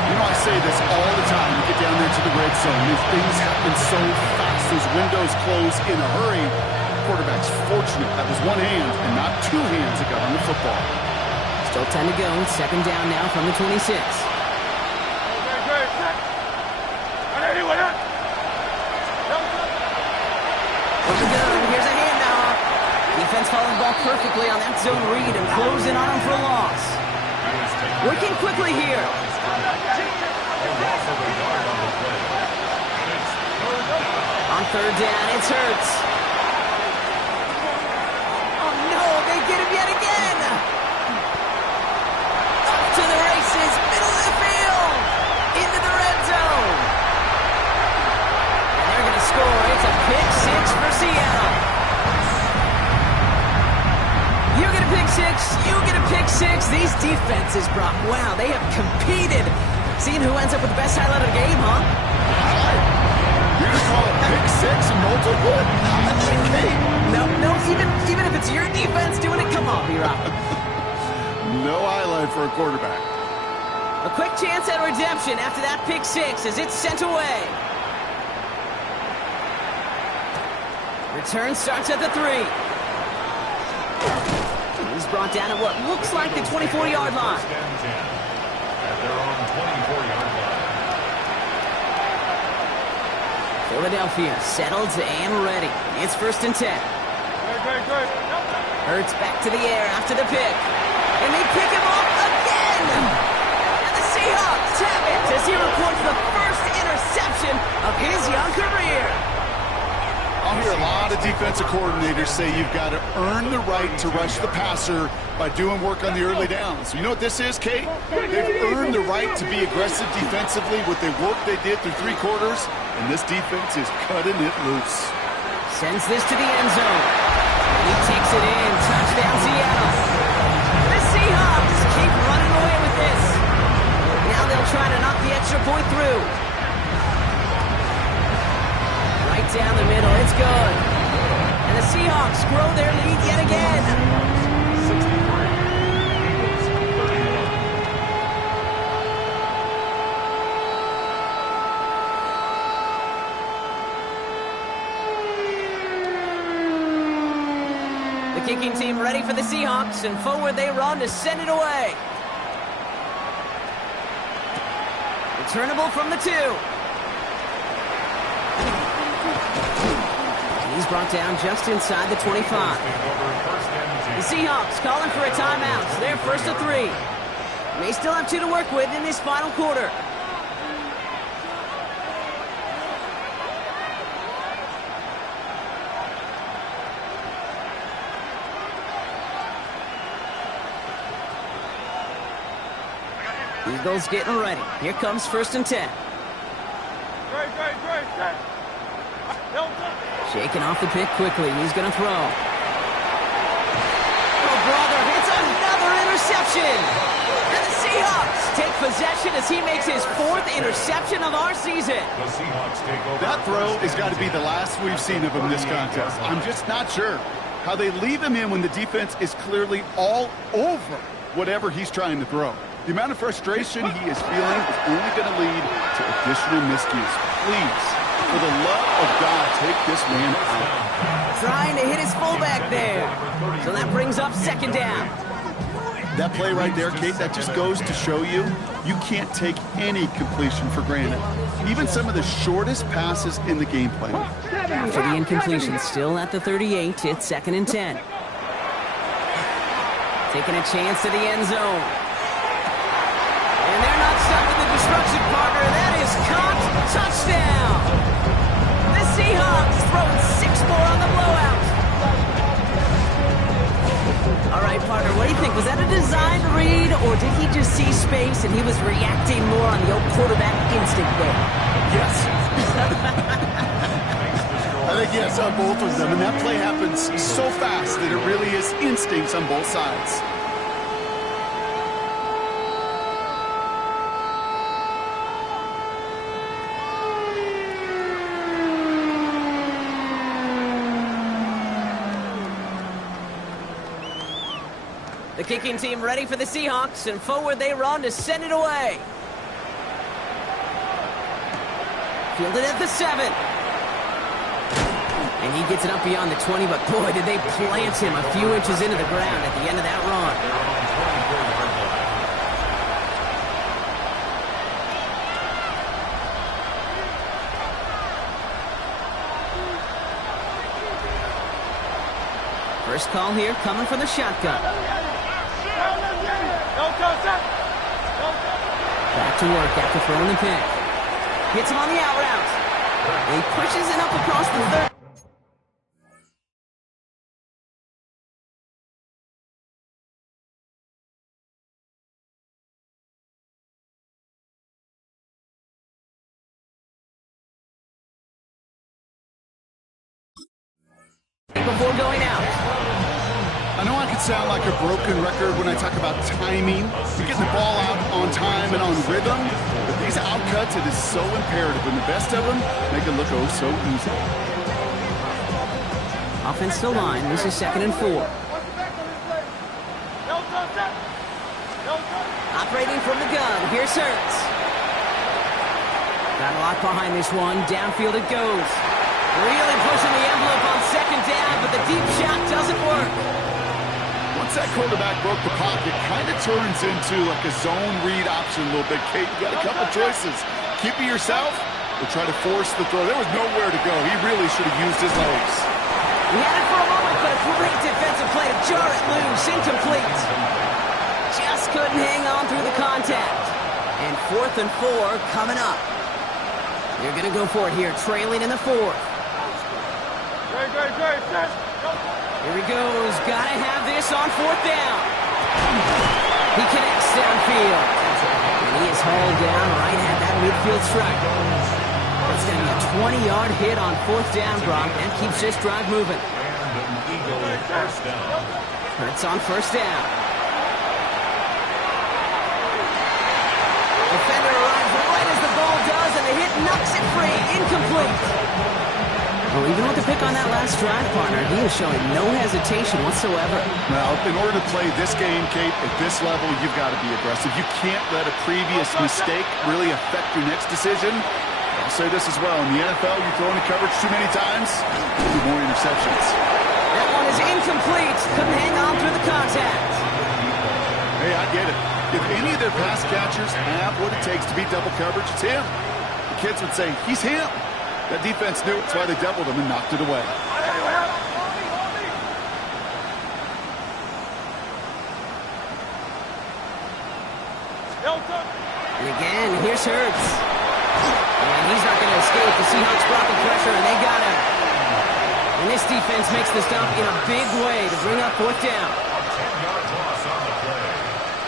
You know, I say this all the time. You get down there to the red zone. These things happen so fast. Those windows close in a hurry. Quarterback's fortunate. That was one hand and not two hands that got on the football. Still 10 to go. 2nd down now from the 26. From the gun, here's a handoff. Defense following the ball perfectly on that zone read and closing on him for a loss. Working quickly here. On 3rd down, it's Hurts. Oh no, they get him yet again. Up to the races, middle of the field, into the red zone. And they're going to score. It's a pick 6 for Seattle. You get a pick 6, you get a pick 6. These defenses, Brock, wow, they have competed. Seeing who ends up with the best highlight of the game, huh? You're going to call it pick 6 and multiple? No, even if it's your defense doing it, come on, B-Rock. No highlight for a quarterback. A quick chance at redemption after that pick 6 as it's sent away. Return starts at the 3. He's brought down at what looks like the 24-yard line. their own 24-yard line. Philadelphia settled and ready. It's 1st and 10. Good. Hurts back to the air after the pick. And they pick him off again! And the Seahawks have it as he reports the first interception of his young career. I'll hear a lot of defensive coordinators say you've got to earn the right to rush the passer by doing work on the early downs. You know what this is, Kate? They've earned the right to be aggressive defensively with the work they did through 3 quarters, and this defense is cutting it loose. Sends this to the end zone. He takes it in. Touchdown, Seattle. The Seahawks keep running away with this. Now they'll try to knock the extra point through. Right down the middle. It's good. And the Seahawks grow their lead yet again. 63. Eagles 31. The kicking team ready for the Seahawks, and forward they run to send it away. Returnable from the 2. He's brought down just inside the 25. The Seahawks calling for a timeout. They're 1st and 3. They still have 2 to work with in this final quarter. Eagles getting ready. Here comes 1st and 10. Shaking off the pick quickly. He's going to throw. Oh, brother, it's another interception. And the Seahawks take possession as he makes his 4th interception of our season. The Seahawks take over. That throw has got to be the last we've seen of him this contest. I'm just not sure how they leave him in when the defense is clearly all over whatever he's trying to throw. The amount of frustration he is feeling is only going to lead to additional miscues. Please, for the love of God, take this man out. Trying to hit his fullback there. So that brings up 2nd down. That play right there, Kate, that just goes to show you, you can't take any completion for granted. Even some of the shortest passes in the game plan. After the incompletion, still at the 38, it's 2nd and 10. Taking a chance to the end zone. And they're not stopping the destruction, partner. That is caught. Touchdown. The Seahawks throwing 6 more on the blowout. All right, partner, what do you think? Was that a designed read, or did he just see space and he was reacting more on the old quarterback instinct there? Yes. I think yes on both of them, and that play happens so fast that it really is instincts on both sides. The kicking team ready for the Seahawks, and forward they run to send it away. Fielded at the 7. And he gets it up beyond the 20, but boy, did they plant him a few inches into the ground at the end of that run. First call here coming from the shotgun. Back to work after throwing the pick. Gets him on the out route. He pushes it up across the 30. Before going out. I know I could sound like a broken record when I talk about timing, getting the ball out on time and on rhythm, but these outcuts, it is so imperative, and the best of them make it look oh so easy. Offensive line, this is 2nd and 4. Operating from the gun, here's Hurts. Got a lot behind this one, downfield it goes. Really pushing the envelope on 2nd down, but the deep shot doesn't work. Once once that quarterback broke the pocket, kind of turns into like a zone read option a little bit, Kate. You got a couple choices. Keep it yourself or try to force the throw. There was nowhere to go. He really should have used his legs. He had it for a moment, but a great defensive play to jar it loose. Incomplete. Just couldn't hang on through the contact. And 4th and 4 coming up. They're going to go for it here, trailing in the 4th. Great, set. Here he goes. Got to have this on 4th down. He connects downfield. And he is hauled down right at that midfield stripe. It's going to be a 20-yard hit on 4th down, Brock. That keeps this drive moving. Hurts on 1st down. Defender arrives right as the ball does, and the hit knocks it free. Incomplete. Well, even with the pick on that last drive, partner, he is showing no hesitation whatsoever. Well, in order to play this game, Kate, at this level, you've got to be aggressive. You can't let a previous mistake really affect your next decision. I'll say this as well. In the NFL, you throw into coverage too many times, you more interceptions. That one is incomplete. Couldn't hang on through the contact. Hey, I get it. If any of their pass catchers have what it takes to beat double coverage, it's him. The kids would say, he's him. That defense knew it, that's why they doubled him and knocked it away. And again, here's Hurts. And he's not going to escape. The Seahawks brought the pressure, and they got him. And this defense makes the stop in a big way to bring up 4th down.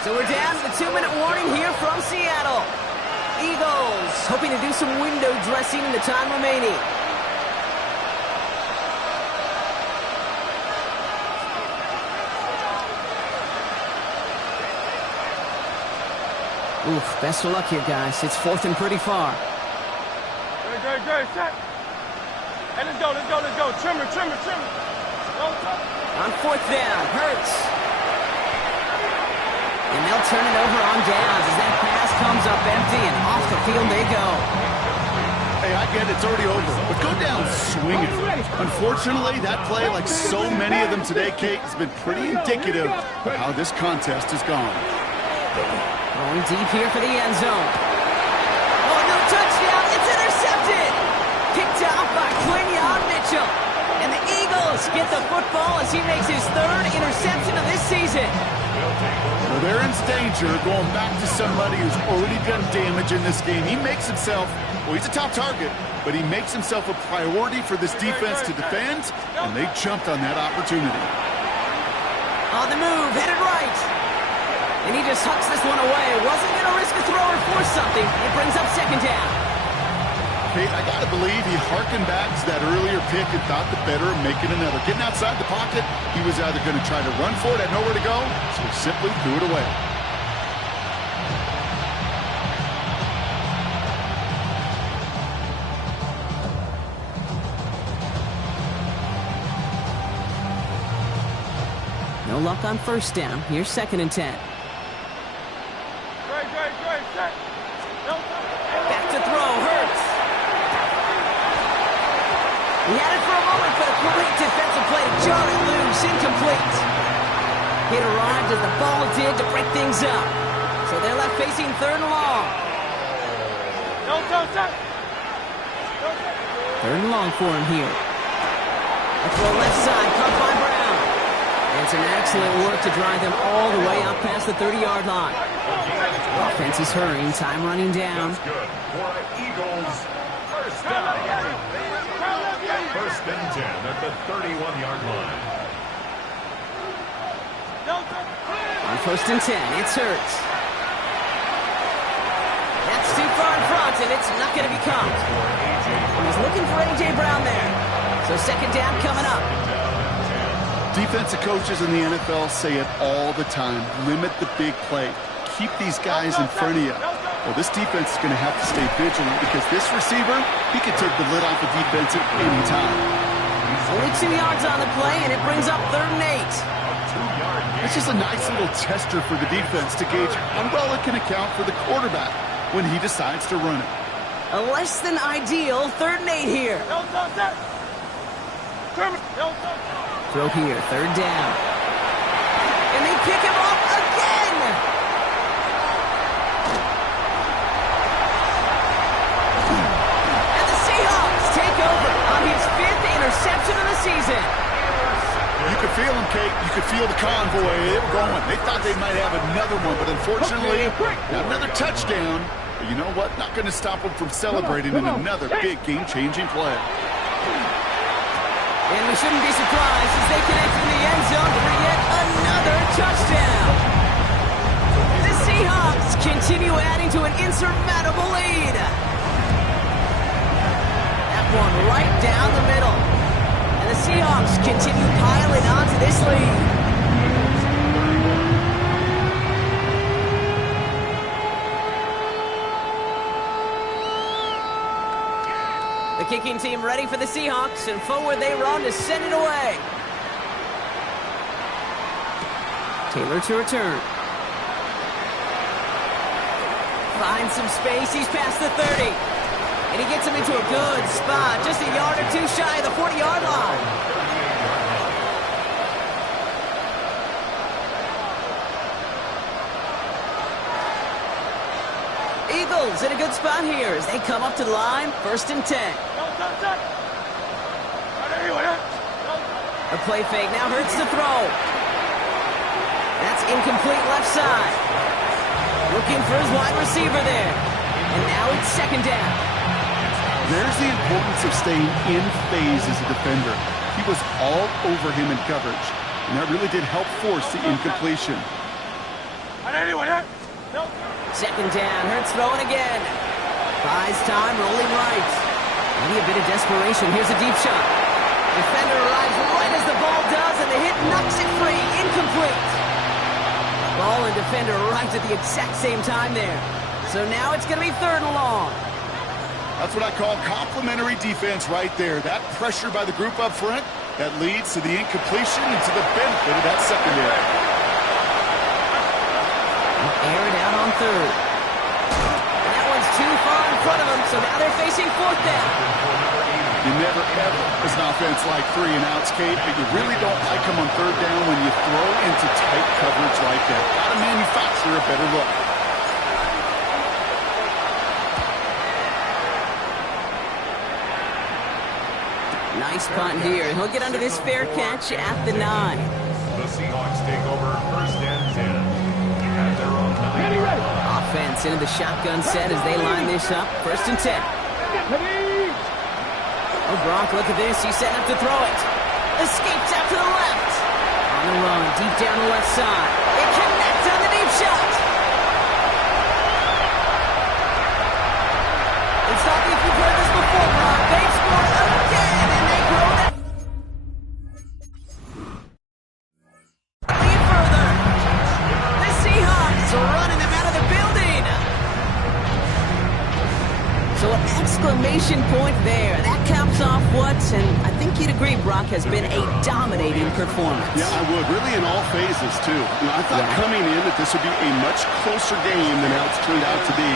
So we're down to the 2-minute warning here from Seattle. Eagles hoping to do some window dressing in the time remaining. Oof, best of luck here, guys. It's 4th and pretty far. Great, set. Hey, let's go. Trimmer. On 4th down, Hurts. And they'll turn it over on downs as that pass comes up empty, and off the field they go. Hey, I get it, it's already over, but go down swinging. Unfortunately, that play, like so many of them today, Kate, has been pretty indicative of how this contest has gone. Going deep here for the end zone. Oh, no touchdown. It's intercepted. Picked off by Quinyon Mitchell. And the Eagles get the football as he makes his 3rd interception of this season. Well, they're in danger going back to somebody who's already done damage in this game. He makes himself, well, he's a top target, but he makes himself a priority for this defense to defend, and they jumped on that opportunity. On the move, headed right. And he just hucks this one away. Wasn't going to risk a throw or force something. It brings up 2nd down. Kate, I got to believe he harkened back to that earlier pick and thought the better of making another. Getting outside the pocket, he was either going to try to run for it, had nowhere to go, so he simply threw it away. No luck on 1st down. Here's 2nd and 10. Great, set. Back to throw, Hurts. He had it for a moment, but a great defensive play to jar it loose. Incomplete. It arrived as the ball did to break things up. So they're left facing 3rd and long. 3rd and long for him here. A throw left side, caught by Brown. And some excellent work to drive them all the way out past the 30-yard line. Offense is hurrying, time running down. That's good for Eagles. 1st down. 1st and 10 at the 31-yard line. On 1st and 10, it's Hurts. That's too far in front, and it's not going to be caught. He's looking for A.J. Brown there. So 2nd down coming up. Defensive coaches in the NFL say it all the time. Limit the big play. Keep these guys in front of you. Well, this defense is going to have to stay vigilant because this receiver, he can take the lid off the defense at any time. Only 2 yards on the play, and it brings up 3rd and 8. It's just a nice little tester for the defense to gauge how well it can account for the quarterback when he decides to run it. A less than ideal 3rd and 8 here. Throw here, 3rd down. And pick him off again. And the Seahawks take over on his 5th interception of the season. You could feel them, Kate. You could feel the convoy. They were going. They thought they might have another one, but unfortunately, not another touchdown. But you know what? Not going to stop them from celebrating in another big game-changing play. And we shouldn't be surprised as they connect in the end zone for yet another touchdown. The Seahawks continue adding to an insurmountable lead. That one right down the middle. And the Seahawks continue piling onto this lead. The kicking team ready for the Seahawks, and forward they run to send it away. Taylor to return. Finds some space, he's past the 30. And he gets him into a good spot, just a yard or two shy of the 40-yard line. Eagles in a good spot here as they come up to the line, 1st and 10. A play fake now hurts the throw. That's incomplete left side. Looking for his wide receiver there. And now it's 2nd down. There's the importance of staying in phase as a defender. He was all over him in coverage, and that really did help force the incompletion. 2nd down, Hurts throwing again. Buys time, rolling right. Maybe a bit of desperation. Here's a deep shot. Defender arrives right as the ball does, and the hit knocks it free. Incomplete. Ball and defender right at the exact same time there. So now it's going to be 3rd and long. That's what I call complimentary defense right there. That pressure by the group up front, that leads to the incompletion and to the benefit of that secondary. Air it out on 3rd. And that one's too far in front of them, so now they're facing 4th down. You never ever, as an offense, like 3 and outs, Kate, but you really don't like them on 3rd down when you throw into tight coverage like that. Got to manufacture a better look. Nice punt here. He'll get under this fair catch at the 9. The Seahawks take over 1st and 10 at their own 9-yard line. Offense into the shotgun set as they line this up. 1st and 10. Oh, Gronk, look at this. He's setting up to throw it. Escapes out to the left. On the run, deep down the left side. It connects on the deep shot. It's not if you've heard this before, Gronk. They've scored again, and they grow that lead further. The Seahawks are running them out of the building. So an exclamation point there. That caps off what, and I think you'd agree, Brock, has been a dominating performance. Yeah, I would. Really in all phases, too. I thought coming in that this would be a much closer game than how it's turned out to be.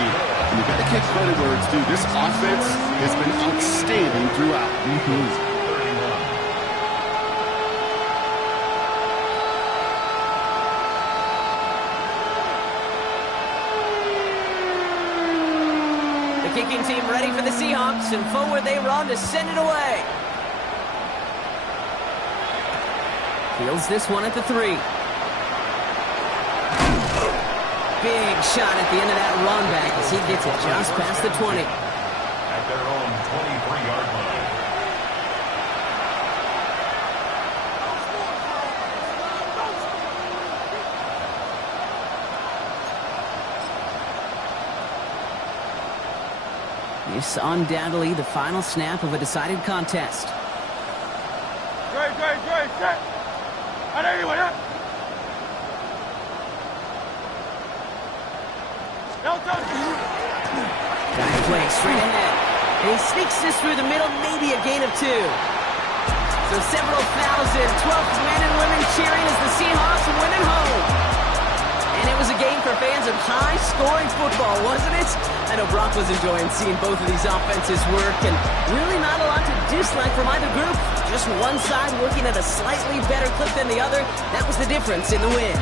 And you've got to give credit where it's due. This offense has been outstanding throughout. The kicking team ready for the Seahawks, and forward they run to send it away. Fields this one at the 3. Big shot at the end of that run back as he gets it just past the 20. At their own 23-yard line. It's undoubtedly the final snap of a decided contest. Nice play, straight ahead. And he sneaks this through the middle, maybe a gain of 2. So several thousand 12th men and women cheering as the Seahawks win at home. And it was a game for fans of high-scoring football, wasn't it? I know Brock was enjoying seeing both of these offenses work, and really not a lot to dislike from either group. Just one side working at a slightly better clip than the other. That was the difference in the win.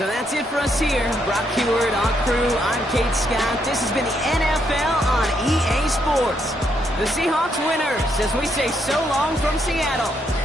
So that's it for us here. Brock Heward, our crew, I'm Kate Scott. This has been the NFL on EA Sports. The Seahawks winners, as we say so long from Seattle.